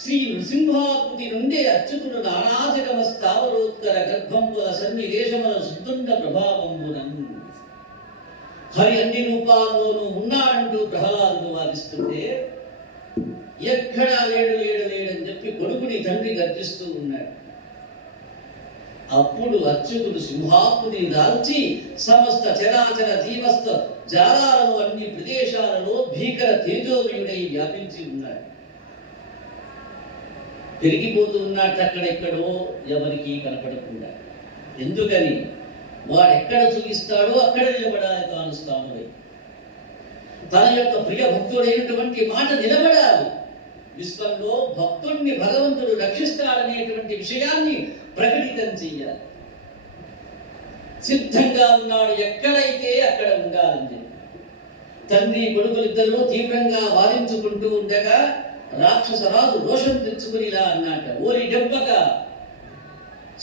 శ్రీ నృసింహాకృతి నుండి అచ్యుతుడు నానాజగమ స్థావరోత్కర గర్భంబుల సన్నివేశముల శుద్ధుండ ప్రభావంబునం. హరి అన్ని రూపాల్లోనూ ఉన్నాడంటూ ప్రహ్లాదుడు వాదిస్తుంటే ఎక్కడా లేడని చెప్పి కొడుకుని తండ్రి గర్జిస్తూ ఉన్నాడు. అప్పుడు అచ్యుతుడు సింహాకృతిని దాల్చి సమస్త చరాచర జీవస్థ జాలాలలో అన్ని ప్రదేశాలలో భీకర తేజోమయుడై వ్యాపించి ఉన్నాడు. పెరిగిపోతూ ఉన్నట్టు అక్కడెక్కడో ఎవరికి కనపడకుండా. ఎందుకని? వాడెక్కడ చూపిస్తాడో అక్కడ నిలబడాలి తాను స్థానుడై. తన యొక్క ప్రియ భక్తుడైనటువంటి మాట నిలబడాలి. విశ్వంలో భక్తుణ్ణి భగవంతుడు రక్షిస్తాడనేటువంటి విషయాన్ని ప్రకటితం చెయ్యాలి. సిద్ధంగా ఉన్నాడు, ఎక్కడైతే అక్కడ ఉండాలని చెప్పి. తండ్రి కొడుకులిద్దరూ తీవ్రంగా వాదించుకుంటూ ఉండగా రాక్షసరాజు రోషం తెచ్చుకుని ఇలా అన్నట, ఓరి డెబ్బక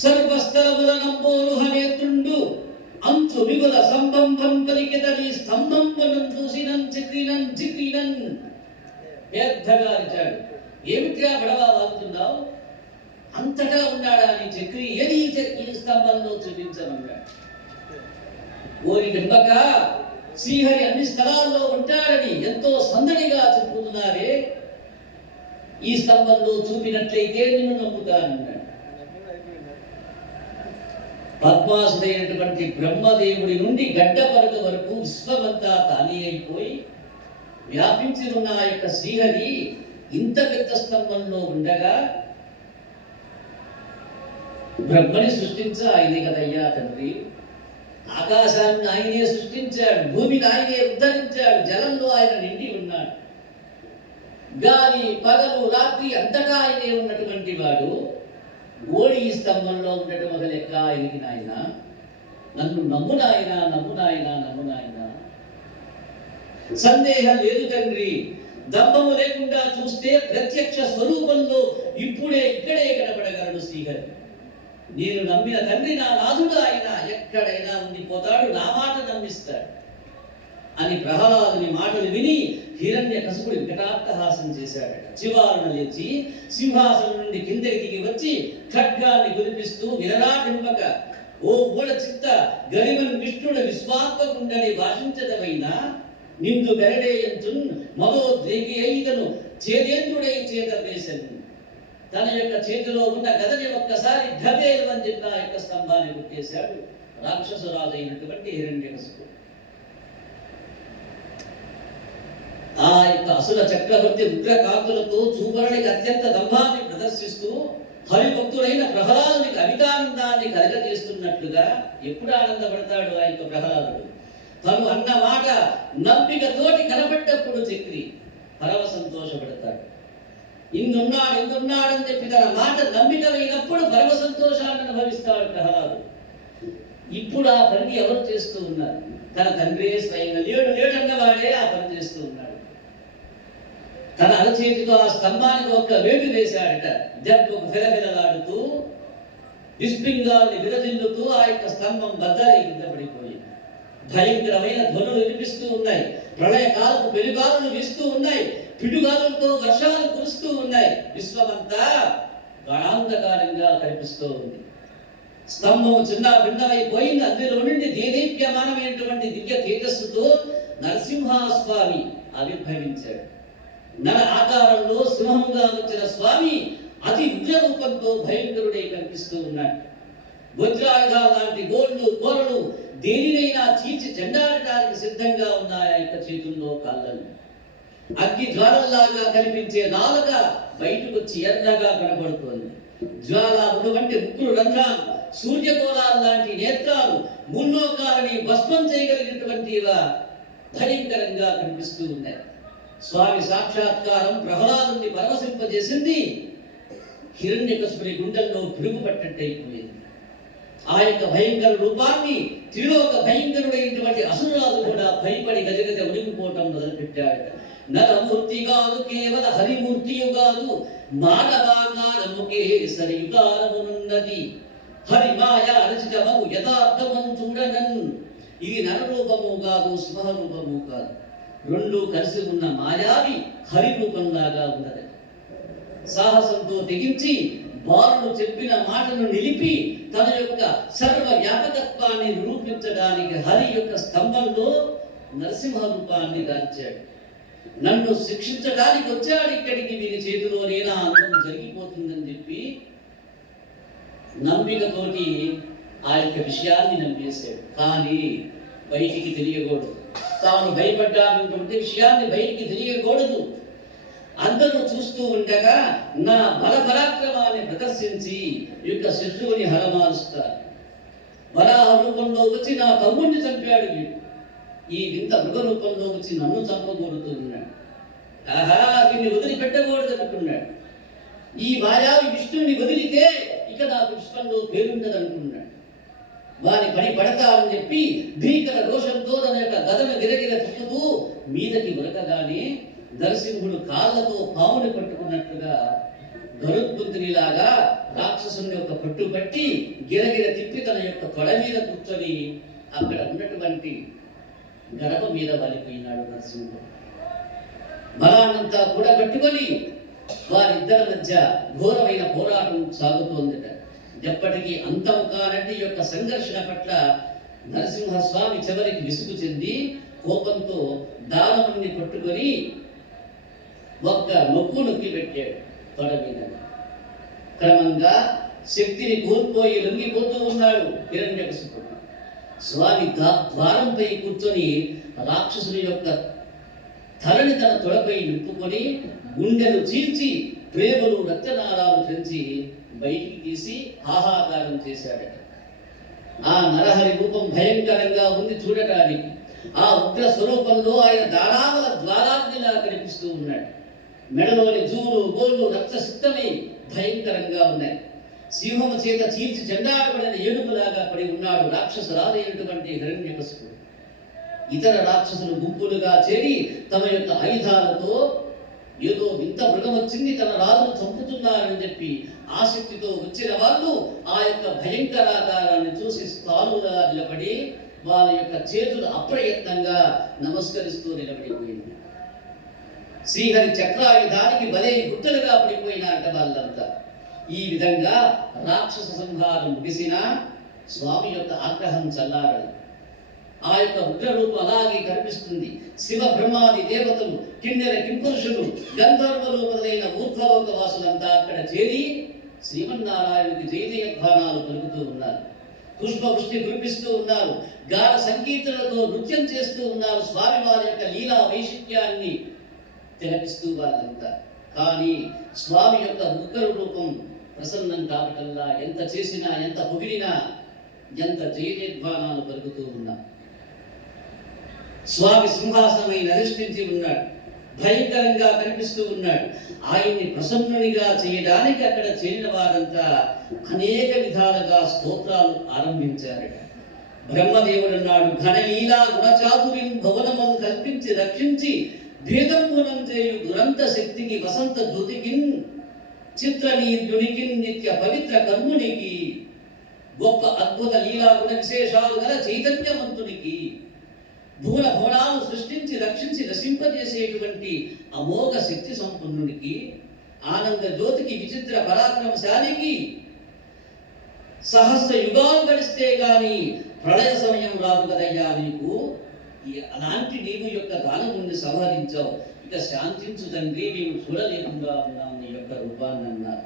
సర్వస్థలముల నంబోరు హనేత్రుండు అంచు మిగుల సంబంధం పలికెదని స్తంభంబనం చూసినన్ చిక్రినన్ చిక్రినన్. పెద్దగా అరిచాడు, ఏమిట్రా బడవా వాగుతున్నావు? అంతటా ఉన్నాడా నీ చక్రి? ఏది ఈ స్తంభంలో చూపించమన్నాడు. ఓరి డెబ్బక, శ్రీహరి అన్ని స్థలాల్లో ఉంటాడని ఎంతో సందడిగా చెప్పుతున్నారే, ఈ స్తంభంలో చూపినట్లయితే నిన్ను నమ్ముతానన్నాడు. పద్మాసుడైనటువంటి బ్రహ్మదేవుడి నుండి గడ్డపరక వరకు విశ్వమంతా తానే అయిపోయి వ్యాపించి ఉన్న ఆ యొక్క శ్రీహరి ఇంత పెద్ద స్తంభంలో ఉండగా బ్రహ్మని సృష్టించ ఆయనే కదయ్యా తండ్రి. ఆకాశాన్ని ఆయనే సృష్టించాడు, భూమిని ఆయనే ఉద్ధరించాడు, జలంలో ఆయన నిండి ఉన్నాడు. గాలి పగలు రాత్రి అంతటా ఆయనే ఉన్నటువంటి వాడు ఓడి ఈ స్తంభంలో ఉండటం ఒక లెక్క ఆయనకి. నాయన నన్ను నమ్ము నాయన, నమ్ము నాయన, నమ్ము నాయన. సందేహం లేదు తండ్రి. దమ్మము లేకుండా చూస్తే ప్రత్యక్ష స్వరూపంలో ఇప్పుడే ఇక్కడే కనపడగలడు శ్రీహరి. నేను నమ్మిన తండ్రి నా నాథుడు ఆయన, ఎక్కడైనా ఉండిపోతాడు, నా మాట నమ్మిస్తాడు అని ప్రహ్లాదుని మాటలు విని హిరణ్యకశిపుడు వికటాట్టహాసం చేశాడట. చివారును లేచి సింహాసనం నుండి కిందకి దిగి వచ్చి ఖడ్గాన్ని కురిపిస్తూ వినరాటింపక, ఓ మూఢ చిత్త గరిమన్ విష్ణుడు విశ్వాత్మకుండని భాషించదమైనా నిందు బెరడేయంచున్ మదోద్రేగి అయితను చేదేంద్రుడై చేత వేసను. తన యొక్క చేతిలో ఉన్న గదని ఒక్కసారి ఢబేలు అని చెప్పి ఆ యొక్క స్తంభాన్ని కొట్టేశాడు రాక్షసరాజు అయినటువంటి హిరణ్యకశిపుడు. ఆ యొక్క అసుర చక్రవర్తి ఉగ్రకాంతులతో చూపరునికి అత్యంత దంభాన్ని ప్రదర్శిస్తూ హరిభక్తుడైన ప్రహ్లాదునికి అమితానందాన్ని కలగజేస్తున్నట్లుగా ఎప్పుడు ఆనందపడతాడు ఆ యొక్క ప్రహ్లాదుడు? తను అన్న మాట నమ్మికతోటి కనబడ్డప్పుడు చక్రి పరమ సంతోషపడతాడు. ఇందున్నాడని చెప్పి తన మాట నమ్మికమైనప్పుడు పరమ సంతోషాన్ని అనుభవిస్తాడు ప్రహ్లాదు. ఇప్పుడు ఆ పని ఎవరు చేస్తూ ఉన్నారు? తన తండ్రి స్వయంగా లేడన్నవాడే ఆ పని చేస్తూ ఉన్నాడు. తన అరచేతితో ఆ స్తంభానికి ఒక్క వేటు వేశాడట. దెబ్బకు ఫిలఫిలలాడుతూ విస్పింగాల్ని విరజిల్లుతూ ఆ యొక్క స్తంభం బద్దలై కింద పడిపోయింది. భయంకరమైన ధ్వనులు వినిపిస్తూ ఉన్నాయి. ప్రళయకాలపు పెనుగాలులు వీస్తూ ఉన్నాయి. పిడుగాలులతో వర్షాలు కురుస్తూ ఉన్నాయి. విశ్వమంతా గణాంధకారంగా కనిపిస్తూ ఉంది. స్తంభం చిన్న భిన్నమైపోయింది. అందులో నుండి దేదీప్యమానమైనటువంటి దివ్య తేజస్సుతో నరసింహస్వామి ఆవిర్భవించాడు. నర ఆకారంలో సింహంగా వచ్చిన స్వామి అతి ఉగ్ర రూపంతో భయంకరుడై కనిపిస్తూ ఉన్నాడు. వజ్రాయుధాల లాంటి గోళ్ళు కోరలు దేనినైనా చీల్చి చెండాడటానికి సిద్ధంగా ఉన్న ఆ యొక్క చేతుల్లో కాళ్ళను. అగ్ని జ్వాలల్లాగా కనిపించే నాలుక బయటకు వచ్చి ఎర్రగా కనబడుతోంది. జ్వాల వంటి ముక్కులు రంధ్రాలు, సూర్యకోలాల లాంటి నేత్రాలు, ముల్లోకాలని భస్మం చేయగలిగినటువంటి భయంకరంగా కనిపిస్తూ ఉన్నాయి. స్వామి సాక్షాత్కారం ప్రహ్లాదుని పరవశింపజేసింది. హిరణ్యకశిపుని గుండెల్లో పిడుగు పట్టట్టయిపోయింది. ఆ యొక్క భయంకర రూపాన్ని త్రిలోక భయంకరుడైనటువంటి అసురాలు కూడా భయపడి గజగజ ఉడికిపోవటం మొదలుపెట్టాడు. నరమూర్తి కాదు, కేవల హరిమూర్తియు కాదు, మానవాకారముకే సరియుగారమునున్నది. హరిమాయ రచితమము యథార్థమం చూడనన్. ఇది నరరూపము కాదు, సింహరూపము కాదు, రెండు కలిసి ఉన్న మాయావి హరి రూపంలాగా ఉన్నది. సాహసంతో తెగించి బాలుడు చెప్పిన మాటను నిలిపి తన యొక్క సర్వ వ్యాపకత్వాన్ని నిరూపించడానికి హరి యొక్క స్తంభంలో నరసింహ రూపాన్ని దాల్చాడు. నన్ను శిక్షించడానికి వచ్చాడు ఇక్కడికి, వీరి చేతిలోనేనా అంతం జరిగిపోతుందని చెప్పి నమ్మికతోటి ఆ యొక్క విషయాన్ని నమ్మేశాడు. కానీ బయటికి తెలియకూడదు. తాను భయపడ్డానటువంటి విషయాన్ని బయటికి తెలియకూడదు. అందరూ చూస్తూ ఉండగా నా బల పరాక్రమాన్ని ప్రదర్శించి యొక్క శత్రువుని హరమారుస్తారు. వరాహ రూపంలో వచ్చి నా తమ్ముడిని చంపాడు వీడు. ఈ వింత మృగ రూపంలో వచ్చి నన్ను చంపకూడుతున్నాడు. ఆహా, వీడిని వదిలిపెట్టకూడదు అనుకున్నాడు. ఈ మాయావి విష్ణుని వదిలితే ఇక నాకు విశ్వంలో పేరుండదు అనుకున్నాడు. వారి పని పడతారని చెప్పి భీకర రోషంతో తన యొక్క గదను గిరగిర తిప్పుతూ మీదకి ఉరకగానే నరసింహుడు కాళ్ళతో పాముని పట్టుకున్నట్లుగా గరుత్పుత్రిలాగా రాక్షసుని యొక్క పట్టుబట్టి గిరగిర తిప్పి తన యొక్క తొడ మీద కూర్చొని అక్కడ ఉన్నటువంటి గడప మీద వాలిపోయినాడు నరసింహుడు. బలాన్నంతా కూడా కట్టుకొని వారిద్దరి మధ్య ఘోరమైన పోరాటం సాగుతోందట. ఎప్పటికీ అంతము కానట్టి యొక్క సంఘర్షణ పట్ల నరసింహస్వామి చివరికి విసుగు చెంది కోపంతో దానవుని పట్టుకొని ఒక్క నొక్కు నొక్కి పెట్టాడు తొడ మీద. క్రమంగా శక్తిని కోల్పోయి లొంగిపోతూ ఉన్నాడు హిరణ్యకశిపుడు. స్వామి ద్వారంపై కూర్చొని రాక్షసుని యొక్క తలని తన తొడపై నింపుకొని గుండెలు చీల్చి ప్రేమలు రక్తనాళాలు పెంచి బయటికి తీసి హాహాకారం చేశాడట. ఆ నరహరి రూపం భయంకరంగా ఉంది చూడటానికి. ఆ ఉగ్ర స్వరూపంలో ఆయన దారావల ద్వారాగ్నిలా కనిపిస్తూ ఉన్నాడు. మెడలోని జూలు గోళ్ళు రక్తసిక్తమై భయంకరంగా ఉన్నాయి. సింహము చేత చీల్చి చెండాడబడిన ఏనుగులాగా పడి ఉన్నాడు రాక్షసురాలైనటువంటి హిరణ్యకశిపుడు. ఇతర రాక్షసులు గుంపులుగా చేరి తమ యొక్క ఆయుధాలతో ఏదో వింత మృగం వచ్చింది, తన రాజును చంపుతున్నారని చెప్పి ఆసక్తితో వచ్చిన వాళ్ళు ఆ యొక్క భయంకరాకారాన్ని చూసి స్థాలుగా నిలబడి వాళ్ళ యొక్క చేతులు అప్రయత్నంగా నమస్కరిస్తూ నిలబడిపోయింది. శ్రీహరి చక్రాయుధానికి బలై గుట్టలుగా పడిపోయినారట వాళ్ళంతా. ఈ విధంగా రాక్షస సంహారం ముగిసిన స్వామి యొక్క ఆగ్రహం చల్లారదు. ఆ యొక్క ఉగ్రరూపం అలాగే కనిపిస్తుంది. శివ బ్రహ్మాది దేవతలు, కిన్నెర కింపురుషులు, గంధర్వులు మొదలైన ఊర్ధ్వలోక వాసులంతా అక్కడ చేరి శ్రీమన్నారాయణుడికి జయజయధ్వానాలు పలుకుతూ ఉన్నారు. పుష్పవృష్టి కురిపిస్తూ ఉన్నారు. గాన సంకీర్తనలతో నృత్యం చేస్తూ ఉన్నారు. స్వామి వారి యొక్క లీలా వైశిష్ట్యాన్ని తిలపిస్తూ వాళ్ళంతా. కానీ స్వామి యొక్క ఉగ్ర రూపం ప్రసన్నం కావటంలా ఎంత చేసినా, ఎంత పొగిడినా, ఎంత జయజయధ్వానాలు పలుకుతూ ఉన్నా స్వామి సింహాసనమై అధిష్ఠించి ఉన్నాడు. భయంకరంగా కనిపిస్తూ ఉన్నాడు. ఆయన్ని ప్రసన్నునిగా చేయడానికి అక్కడ చేరిన వారంతా అనేక విధాలుగా స్తోత్రాలు ఆరంభించారట. బ్రహ్మదేవుడు అన్నాడు, ఘనలీలా గుణచాతురిన్ భువనము కల్పించి రక్షించి భేదంబునం చేయు దురంత శక్తికి వసంత జ్యోతికిన్ చిత్రనీర్యునికిన్ నిత్య పవిత్ర కర్మునికి గొప్ప అద్భుత లీలా గుణ విశేషాలు గల చైతన్యవంతునికి భువన భువనాలను సృష్టించి రక్షించి నశింపజేసేటువంటి అమోఘ శక్తి సంపన్నునికి ఆనంద జ్యోతికి విచిత్ర పరాక్రమశాలికి సహస్ర యుగాలు గడిస్తే గాని ప్రళయ సమయం రాదు కదయ్యా నీకు. అలాంటి నీవు యొక్క దానముని సంహరించావు. ఇక శాంతించు తండ్రి, మేము చూడలేకుండా ఉన్నాం నీ యొక్క రూపాన్ని అన్నారు.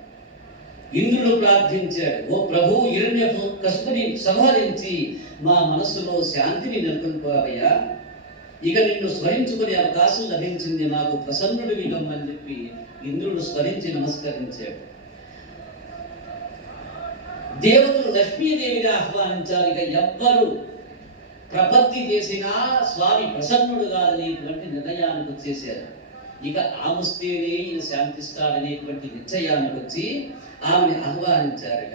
ఇంద్రుడు ప్రార్థించాడు, ఓ ప్రభు, హిరణ్యకశిపుని సంహరించి మా మనస్సులో శాంతిని నెలకొల్పావయ్యా. ఇక నిన్ను స్మరించుకునే అవకాశం లభించింది, నాకు ప్రసన్నుడు వినమ్మని చెప్పి ఇంద్రుడు స్మరించి నమస్కరించాడు. దేవతలు లక్ష్మీదేవిని ఆహ్వానించారు. ఇక ఎవ్వరు ప్రపత్తి చేసినా స్వామి ప్రసన్నుడు కాదనేటువంటి నిర్ణయానికి వచ్చేసారు. ఇక ఆముస్తేనే ఈయన శాంతిస్తాడనేటువంటి నిశ్చయానికి వచ్చి ఆమెను ఆహ్వానించారట.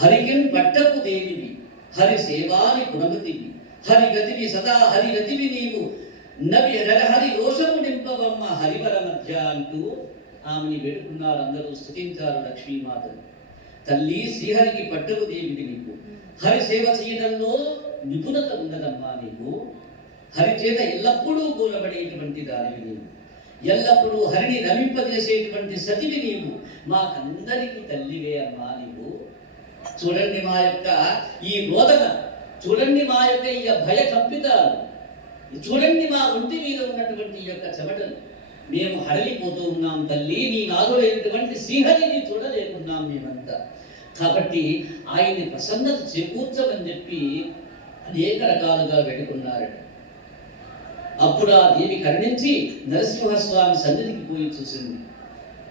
హరికిన్ పట్టపు దేవివి, హరి సేవాని గుణమతివి, హరిగతివి సదా హరిగతివి నీవు, నవి హరి రోషము నింపవమ్మ హరివర మధ్య అంటూ ఆమెని వేడుకున్నారు. అందరూ స్తుతించారు లక్ష్మీమాతను. తల్లి, శ్రీహరికి పట్టపు దేవివి నీకు, హరి సేవ చేయడంలో నిపుణత ఉన్నదమ్మా నీకు, హరి చేత ఎల్లప్పుడూ కూరబడేటువంటి దానివి నీవు, ఎల్లప్పుడూ హరిని రమింపజేసేటువంటి సతివి నీవు, మాకందరికీ తల్లివే అమ్మా నీవు. చూడండి మా యొక్క ఈ రోదన, చూడండి మా యొక్క ఈ భయ కంపితాలు, చూడండి మా ఒంటి మీద ఉన్నటువంటి ఈ యొక్క చెమటలు, మేము హడలిపోతూ ఉన్నాం తల్లి, నీ నాదుడైనటువంటి శ్రీహరిని చూడలేకున్నాం మేమంతా. కాబట్టి ఆయన్ని ప్రసన్నత చేకూర్చమని చెప్పి అనేక రకాలుగా వేడుకున్నారట. అప్పుడు ఆ దేవి కరుణించి నరసింహస్వామి సన్నిధికి పోయి చూసింది.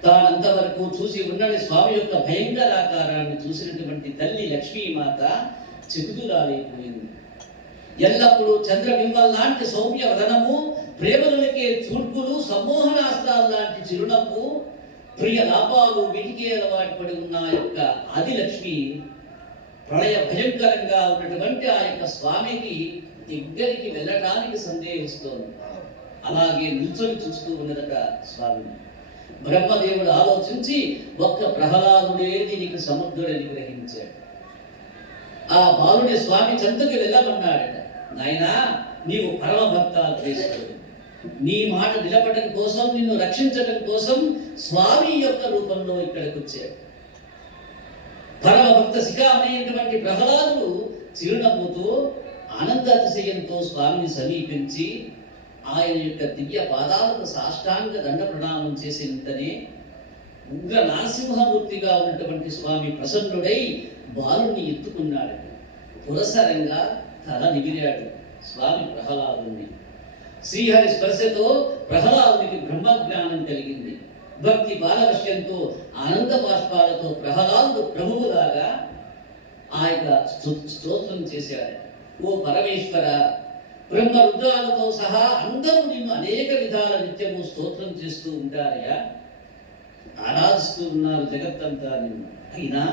తానంతవరకు చూసి ఉన్నది స్వామి యొక్క భయంకరాకారాన్ని చూసినటువంటి తల్లి లక్ష్మీమాత చెబుతురాలైపోయింది. ఎల్లప్పుడూ చంద్రబింబం లాంటి సౌమ్య వదనము, ప్రేమలకే చూడ్పులు, సమ్మోహనాస్త్రాలు లాంటి చిరునవ్వు, ప్రియ లాపాలు, వీటికే అలవాటు పడి ఉన్న యొక్క ఆదిలక్ష్మి ప్రళయ భయంకరంగా ఉన్నటువంటి ఆ యొక్క స్వామికి దగ్గరికి వెళ్ళటానికి సందేహిస్తోంది. అలాగే నిల్చొని చూస్తూ ఉన్నదట స్వామిని. బ్రహ్మదేవుడు ఆలోచించి ఒక్క ప్రహ్లాదుడే దీనికి సమర్థుడని గ్రహించాడు. ఆ బాలుని స్వామి చెంతకు వెళ్ళమన్నాడట. నాయనా, నీవు పరమభక్తాగ్రేసుడు, నీ మాట నిలబడటం కోసం, నిన్ను రక్షించడం కోసం స్వామి యొక్క రూపంలో ఇక్కడికి వచ్చాడు. పరమభక్త శిఖామణిటువంటి ప్రహ్లాదుడు చిరునవ్వుతో ఆనందాతిశయంతో స్వామిని సమీపించి ఆయన యొక్క దివ్య పాదాలకు సాష్టాంగ దండ ప్రణామం చేసినంతనే ఉగ్ర నరసింహమూర్తిగా ఉన్నటువంటి స్వామి ప్రసన్నుడై బాలుని ఎత్తుకున్నాడు. పురసరంగా తల నిగిరాడు స్వామి ప్రహ్లాదుని. శ్రీహరి స్పర్శతో ప్రహ్లాదునికి బ్రహ్మజ్ఞానం కలిగింది. భక్తి బాలవశ్యంతో ఆనంద బాష్పాలతో ప్రహ్లాదుడు ప్రభువులాగా ఆయన స్తోత్రం చేశాడు. ఓ పరమేశ్వర, బ్రహ్మ రుద్రాలతో సహా అందరూ నిన్ను అనేక విధాల నిత్యము స్తోత్రం చేస్తూ ఉంటారయ్యా, ఆరాధిస్తూ ఉన్నారు జగత్తంతా నిన్ను. అయినా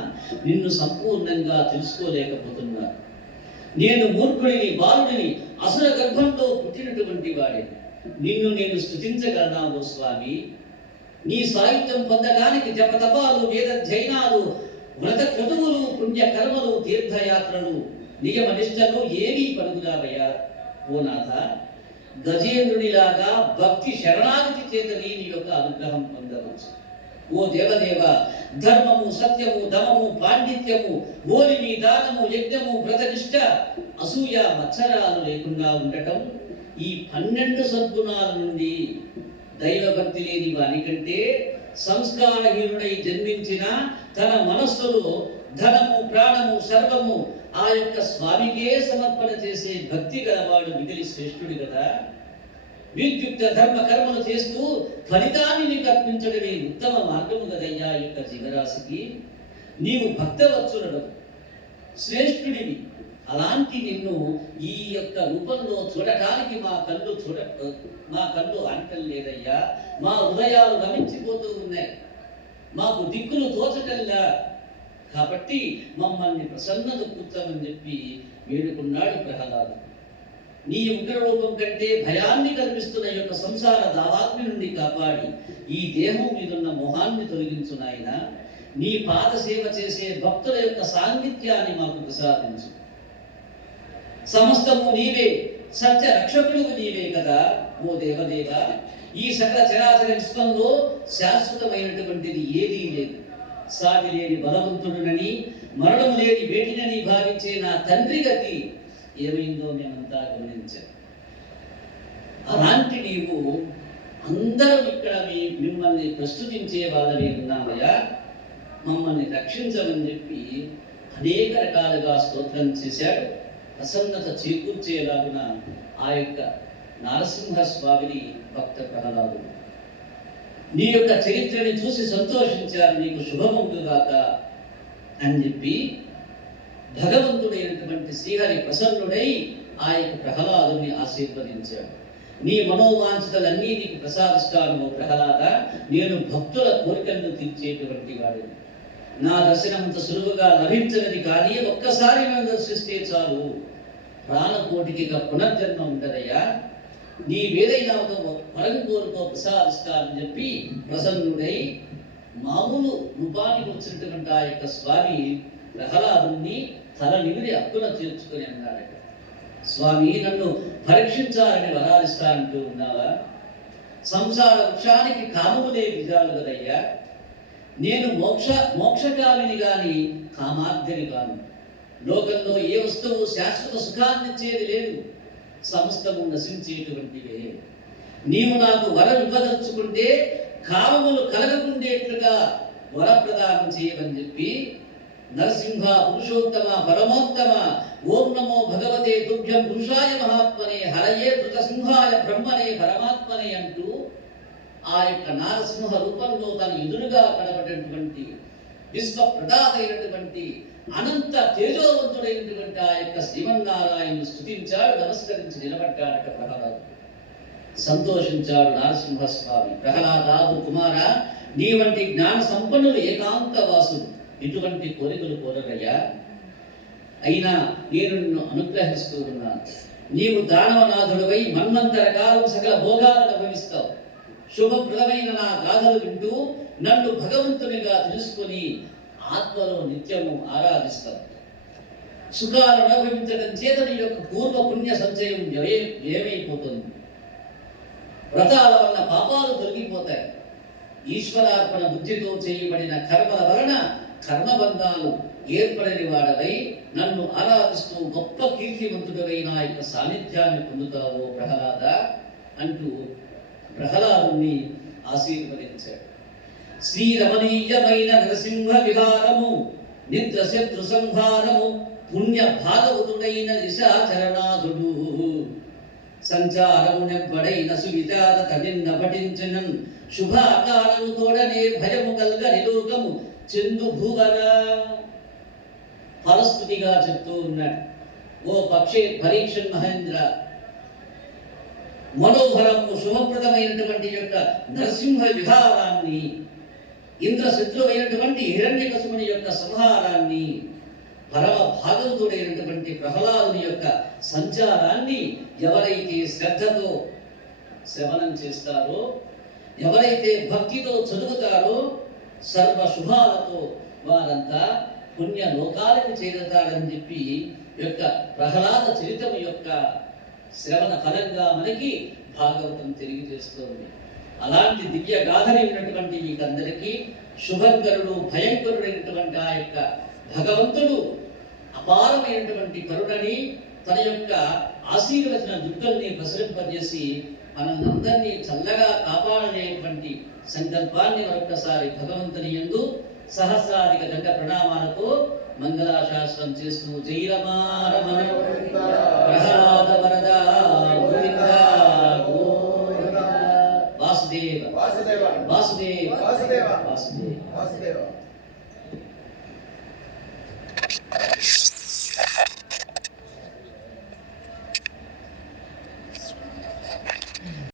నిన్ను సంపూర్ణంగా తెలుసుకోలేకపోతున్నారు. నేను మూర్ఖుడిని, బాలుడిని, అసుర గర్భంలో పుట్టినటువంటి వాడిని. నిన్ను నేను స్తుతించగలనా ఓ స్వామి? నీ సాహిత్యం పొందడానికి జపతపాలు, వేదధ్యయనాలు, వ్రత క్రతువులు, పుణ్యకర్మలు, తీర్థయాత్రలు, నియమ నిష్టలు ఏవీ పరుగురావయ్యా ఓ నాథ. గజేంద్రునిలాగా భక్తి శరణాగతి చేత నీ యొక్క అనుగ్రహం పొందవచ్చు ఓ దేవదేవ. ధర్మము, సత్యము, దమము, పాండిత్యము, ఓలిని, దానము, యజ్ఞము, వ్రతనిష్ట, అసూయ, మత్సరాలు లేకుండా ఉండటం, ఈ 12 సద్గుణాల నుండి దైవభక్తి లేని వానికంటే సంస్కారహీనుడై జన్మించిన, తన మనస్సులో ధనము, ప్రాణము, సర్వము ఆ యొక్క స్వామికే సమర్పణ చేసే భక్తి గలవాడు మిగిలి శ్రేష్ఠుడు కదా. విద్యుక్త ధర్మ కర్మలు చేస్తూ ఫలితాన్ని నీకు అర్పించడమే ఉత్తమ మార్గము కదయ్యా యొక్క జీవరాశికి. నీవు భక్తవత్సలుడు, శ్రేష్ఠుడివి. అలాంటి నిన్ను ఈ యొక్క రూపంలో చూడటానికి మా కళ్ళు ఆనటం లేదయ్యా. మా హృదయాలు గమించిపోతూ ఉన్నాయి, మాకు దిక్కులు తోచటంలా. కాబట్టి మమ్మల్ని ప్రసన్నత కూర్చోమని చెప్పి వేడుకున్నాడు ప్రహ్లాదు. నీ ఉగ్రరూపం కంటే భయాన్ని కల్పిస్తున్న యొక్క సంసార దావాగ్ని నుండి కాపాడి ఈ దేహం మీదున్న మోహాన్ని తొలగించు నాయన. నీ పాద సేవ చేసే భక్తుల యొక్క సాంగిత్యాన్ని మాకు ప్రసాదించు. సమస్తము నీవే, సత్య రక్షకుడు నీవే కదా ఓ దేవదేవ. ఈ సకల చరాచర విశ్వంలో శాశ్వతమైనటువంటిది ఏదీ లేదు. సాటి లేని బలవంతుడునని, మరణము లేని వేటినని భావించే నా తండ్రి గతి ఏమైందో మేమంతా గమనించాం. అలాంటి నీవు అందరం ఇక్కడ మిమ్మల్ని ప్రస్తుతించే వాళ్ళని ఉన్నామయ్యా, మమ్మల్ని రక్షించమని చెప్పి అనేక రకాలుగా స్తోత్రం చేశాడు. ప్రసన్నత చేకూర్చేలాగున ఆ యొక్క నారసింహస్వామిని భక్త ప్రహ్లాదుడు నీ యొక్క చరిత్రని చూసి సంతోషించారు, నీకు శుభముగాక అని చెప్పి భగవంతుడైనటువంటి శ్రీహరి ప్రసన్నుడై ఆ యొక్క ప్రహ్లాదుని ఆశీర్వదించాడు. నీ మనోవాంఛలన్నీ నీకు ప్రసాదిస్తాను ప్రహ్లాద. నేను భక్తుల కోరికలను తీర్చేటువంటి వాడు. నా దర్శనమంత సులువుగా లభించనిది కానీ ఒక్కసారి నేను దర్శిస్తే చాలు, ప్రాణకోటికి పునర్జన్మ ఉండదయ్యా. నీవేదైనా ఒక వరం కోరుకో ప్రసాదిస్తానని చెప్పి ప్రసన్నుడై మామూలు రూపానికి వచ్చినటువంటి ఆ యొక్క స్వామి ప్రహ్లాదుని తల నిమిరి హక్కున తీర్చుకొని అన్నాడట. స్వామి, నన్ను పరీక్షించాలని వరాలిస్తానంటూ ఉన్నావా? సంసార వృక్షానికి కామములే విజాలు కదయ్యా. నేను మోక్షకామిని గాని కామార్థిని కాను. లోకంలో ఏ వస్తువు శాశ్వత సుఖాన్నిచ్చేది లేదు, సమస్తము నశించేటువంటివే. నీవు నాకు వరం ఇవ్వదలుచుకుంటే కామములు కలగకుండేట్లుగా వరప్రదానం చేయమని చెప్పి నరసింహ పురుషోత్తమ పరమోత్తమ ఓం నమో భగవతే తుభ్యం పురుషాయ మహాత్మనే హరయే ధృతసింహాయ బ్రహ్మనే పరమాత్మనే అంటూ ఆ యొక్క నారసింహ రూపంలో తన ఎదురుగా కనబడినటువంటి విశ్వప్రదాత అయినటువంటి అనంత తేజోవంతుడైనటువంటి ఆ యొక్క శ్రీమన్నారాయణను స్తుతించాడు, నమస్కరించి నిలబడ్డాడట ప్రహ్లాదు. సంతోషించాడు నారసింహస్వామి. ప్రహ్లాదాదు కుమార, నీ వంటి జ్ఞాన సంపన్నులు ఏకాంత వాసులు ఇటువంటి కోరికలు కోరరయ్యా. అయినా నేను నిన్ను అనుగ్రహిస్తూ ఉన్నాను. నీవు దానవనాథుడివై మన్వంతర కాలం సకల భోగాలను అనుభవిస్తావు. శుభప్రదమైన నా గాథలు వింటూ నన్ను భగవంతునిగా తెలుసుకొని ఆత్మలో నిత్యము ఆరాధిస్తావు. సుఖాలను అనుభవించడం చేత నీ యొక్క పూర్వ పుణ్య సంచయం ఏమైపోతుంది. వ్రతాల వలన పాపాలు తొలగిపోతాయి. ఈశ్వరార్పణ బుద్ధితో చేయబడిన కర్మల వలన కర్మబంధాలు ఏర్పడని వాడవై నన్ను ఆరాధిస్తూ గొప్ప కీర్తివంతుడవై నా యొక్క సాన్నిధ్యాన్ని పొందుతావో ప్రహ్లాద అంటూ ప్రహ్లాదుని ఆశీర్వదించాడు. శ్రీరమణీయమైన నరసింహ విహారము, నిద్ర శత్రు సంహారము, పుణ్య భాగవతుడైన దిశాచరణాథుడు, సంచారము నెవ్వడైన సువిచారత నిన్న పఠించనన్ శుభాకారము తోడనే భయము కల్గ నిలోకము చందు భూవర. ఫలస్తుతిగా చెప్తూ ఉన్నాడు. ఓ పక్షే పరీక్షన్ మహేంద్ర, మనోహరము శుభప్రదమైనటువంటి యొక్క నరసింహ విహారాన్ని, ఇంద్రశత్రువు అయినటువంటి హిరణ్యకశిపుని యొక్క సంహారాన్ని, పరమ భాగవతుడైనటువంటి ప్రహ్లాదుని యొక్క సంచారాన్ని ఎవరైతే శ్రద్ధతో శ్రవణం చేస్తారో, ఎవరైతే భక్తితో చదువుతారో సర్వ శుభాలతో వారంతా పుణ్య లోకాలకు చేరతారని చెప్పి యొక్క ప్రహ్లాద చరితం యొక్క శ్రవణ ఫలంగా మనకి భాగవతం తెలియజేస్తోంది. అలాంటి దివ్య గాథని ఉన్నటువంటి మీకందరికీ శుభంకరుడు భయంకరుడైనటువంటి ఆ యొక్క భగవంతుడు అపారమైనటువంటి కరుణని తన యొక్క ఆశీర్వచన దుర్గల్ని ప్రసరింపజేసి మనందరినీ చల్లగా కాపాడలేటువంటి సంకల్పాన్ని మరొకసారి భగవంతుని యందు సహస్రాధిక దండ ప్రణామాలతో మంగళాశాస్త్రం చేస్తూ జై రమారమణ ప్రహ్లాద వరద గోవింద గోవింద వాసుదేవ వాసుదేవ వాసుదేవ వాసుదేవ వాసుదేవ.